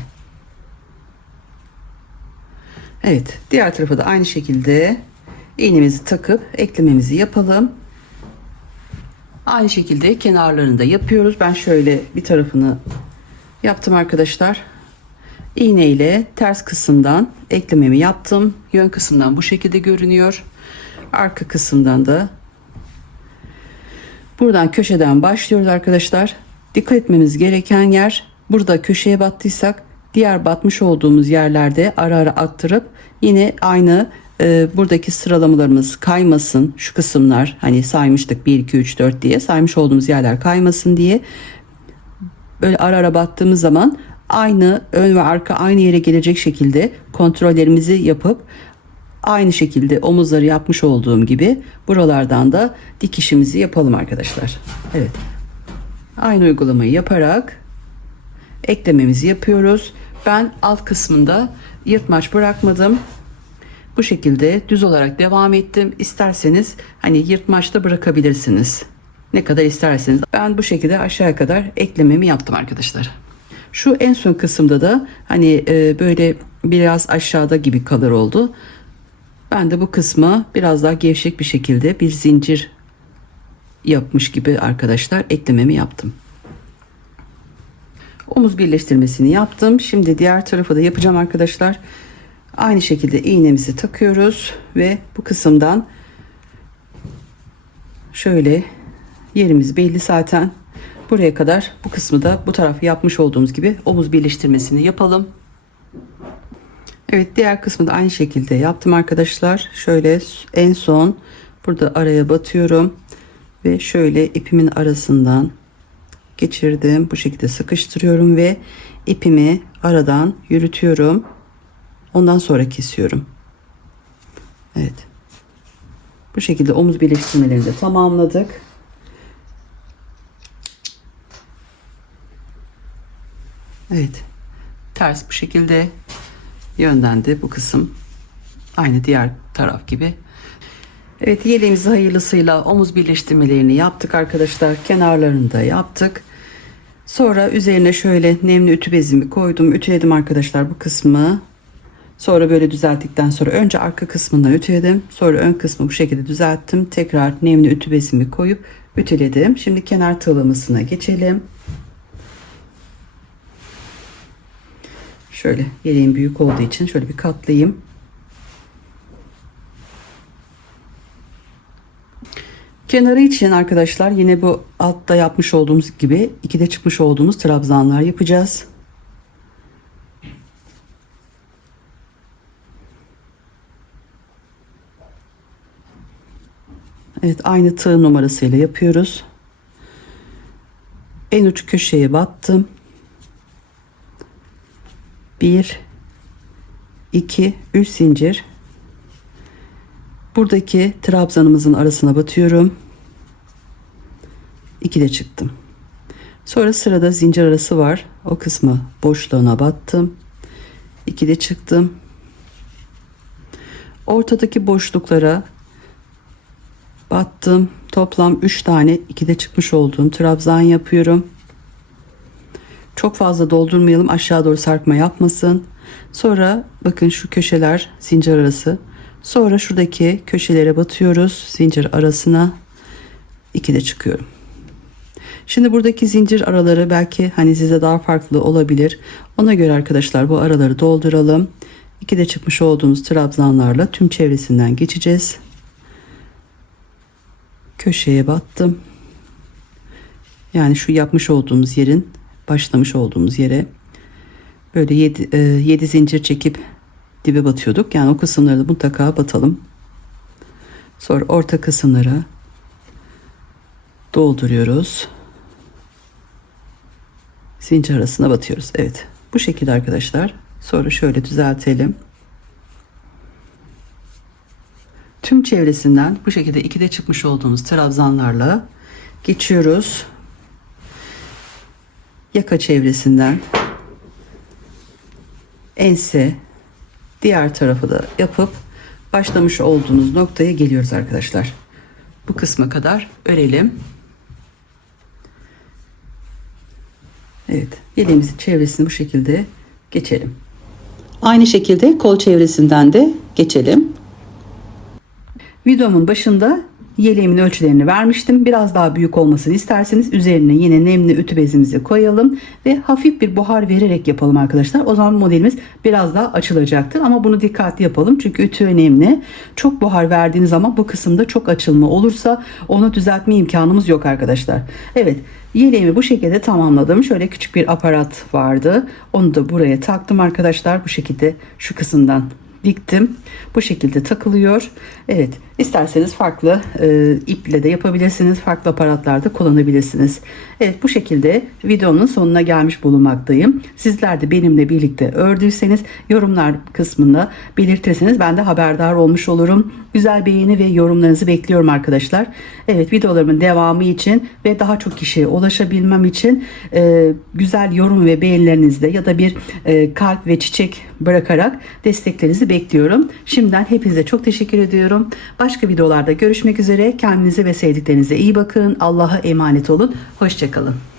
Evet, diğer tarafı da aynı şekilde iğnemizi takıp eklememizi yapalım. Aynı şekilde kenarlarını da yapıyoruz. Ben şöyle bir tarafını yaptım arkadaşlar. İğne ile ters kısımdan eklememi yaptım. Yön kısımdan bu şekilde görünüyor. Arka kısımdan da buradan köşeden başlıyoruz arkadaşlar. Dikkat etmemiz gereken yer, burada köşeye battıysak diğer batmış olduğumuz yerlerde ara ara attırıp yine aynı buradaki sıralamalarımız kaymasın. Şu kısımlar hani saymıştık 1 2 3 4 diye saymış olduğumuz yerler kaymasın diye böyle ara ara battığımız zaman aynı ön ve arka aynı yere gelecek şekilde kontrollerimizi yapıp aynı şekilde omuzları yapmış olduğum gibi buralardan da dikişimizi yapalım arkadaşlar. Evet. Aynı uygulamayı yaparak eklememizi yapıyoruz. Ben alt kısmında yırtmaç bırakmadım. Bu şekilde düz olarak devam ettim. İsterseniz hani yırtmaçta bırakabilirsiniz. Ne kadar isterseniz. Ben bu şekilde aşağıya kadar eklememi yaptım arkadaşlar. Şu en son kısımda da hani böyle biraz aşağıda gibi kalır oldu. Ben de bu kısma biraz daha gevşek bir şekilde bir zincir yapmış gibi arkadaşlar eklememi yaptım. Omuz birleştirmesini yaptım. Şimdi diğer tarafı da yapacağım arkadaşlar. Aynı şekilde iğnemizi takıyoruz ve bu kısımdan şöyle yerimiz belli zaten. Buraya kadar bu kısmı da bu tarafı yapmış olduğumuz gibi omuz birleştirmesini yapalım. Evet, diğer kısmı da aynı şekilde yaptım arkadaşlar. Şöyle en son burada araya batıyorum ve şöyle ipimin arasından geçirdim. Bu şekilde sıkıştırıyorum ve ipimi aradan yürütüyorum. Ondan sonra kesiyorum. Evet. Bu şekilde omuz birleştirmelerini de tamamladık. Evet. Ters bu şekilde, yönden de bu kısım aynı diğer taraf gibi. Evet, yeleğimizi hayırlısıyla omuz birleştirmelerini yaptık arkadaşlar. Kenarlarını da yaptık. Sonra üzerine şöyle nemli ütü bezimi koydum. Ütüledim arkadaşlar bu kısmı. Sonra böyle düzelttikten sonra önce arka kısmından ütüledim. Sonra ön kısmı bu şekilde düzelttim. Tekrar nemli ütü bezimi koyup ütüledim. Şimdi kenar tığlamasına geçelim. Şöyle yeleğim büyük olduğu için şöyle bir katlayayım. Kenarı için arkadaşlar yine bu altta yapmış olduğumuz gibi ikide çıkmış olduğumuz trabzanlar yapacağız. Evet, aynı tığ numarasıyla yapıyoruz. En uç köşeye battım. 1 2 3 zincir. Buradaki trabzanımızın arasına batıyorum. 2'de çıktım. Sonra sırada zincir arası var. O kısmı boşluğuna battım. 2'de çıktım. Ortadaki boşluklara battım. Toplam 3 tane 2'de çıkmış olduğum trabzan yapıyorum. Çok fazla doldurmayalım, aşağı doğru sarkma yapmasın. Sonra bakın şu köşeler zincir arası. Sonra şuradaki köşelere batıyoruz zincir arasına. 2'de çıkıyorum. Şimdi buradaki zincir araları belki hani size daha farklı olabilir. Ona göre arkadaşlar bu araları dolduralım. 2'de çıkmış olduğumuz trabzanlarla tüm çevresinden geçeceğiz. Köşeye battım. Yani şu yapmış olduğumuz yerin başlamış olduğumuz yere böyle 7 zincir çekip dibe batıyorduk. Yani o kısımları da mutlaka batalım. Sonra orta kısımlara dolduruyoruz. Zincir arasına batıyoruz. Evet. Bu şekilde arkadaşlar. Sonra şöyle düzeltelim. Tüm çevresinden bu şekilde 2'de çıkmış olduğumuz trabzanlarla geçiyoruz. Yaka çevresinden ense, diğer tarafı da yapıp başlamış olduğumuz noktaya geliyoruz arkadaşlar. Bu kısma kadar örelim. Evet, yeleğimizin çevresini bu şekilde geçelim. Aynı şekilde kol çevresinden de geçelim. Videomun başında Yeleğimin ölçülerini vermiştim. Biraz daha büyük olmasını isterseniz üzerine yine nemli ütü bezimizi koyalım ve hafif bir buhar vererek yapalım arkadaşlar. O zaman modelimiz biraz daha açılacaktır ama bunu dikkatli yapalım çünkü ütü önemli. Çok buhar verdiğiniz zaman bu kısımda çok açılma olursa onu düzeltme imkanımız yok arkadaşlar. Evet, yeleğimi bu şekilde tamamladım. Şöyle küçük bir aparat vardı. Onu da buraya taktım arkadaşlar. Bu şekilde şu kısımdan diktim. Bu şekilde takılıyor. Evet, isterseniz farklı iple de yapabilirsiniz. Farklı aparatlarda kullanabilirsiniz. Evet, bu şekilde videonun sonuna gelmiş bulunmaktayım. Sizler de benimle birlikte ördüyseniz yorumlar kısmında belirtirseniz ben de haberdar olmuş olurum. Güzel beğeni ve yorumlarınızı bekliyorum arkadaşlar. Evet, videolarımın devamı için ve daha çok kişiye ulaşabilmem için güzel yorum ve beğenilerinizle ya da bir kalp ve çiçek bırakarak desteklerinizi bekliyorum. Şimdiden hepinize çok teşekkür ediyorum. Başka videolarda görüşmek üzere. Kendinize ve sevdiklerinize iyi bakın. Allah'a emanet olun. Hoşça kalın.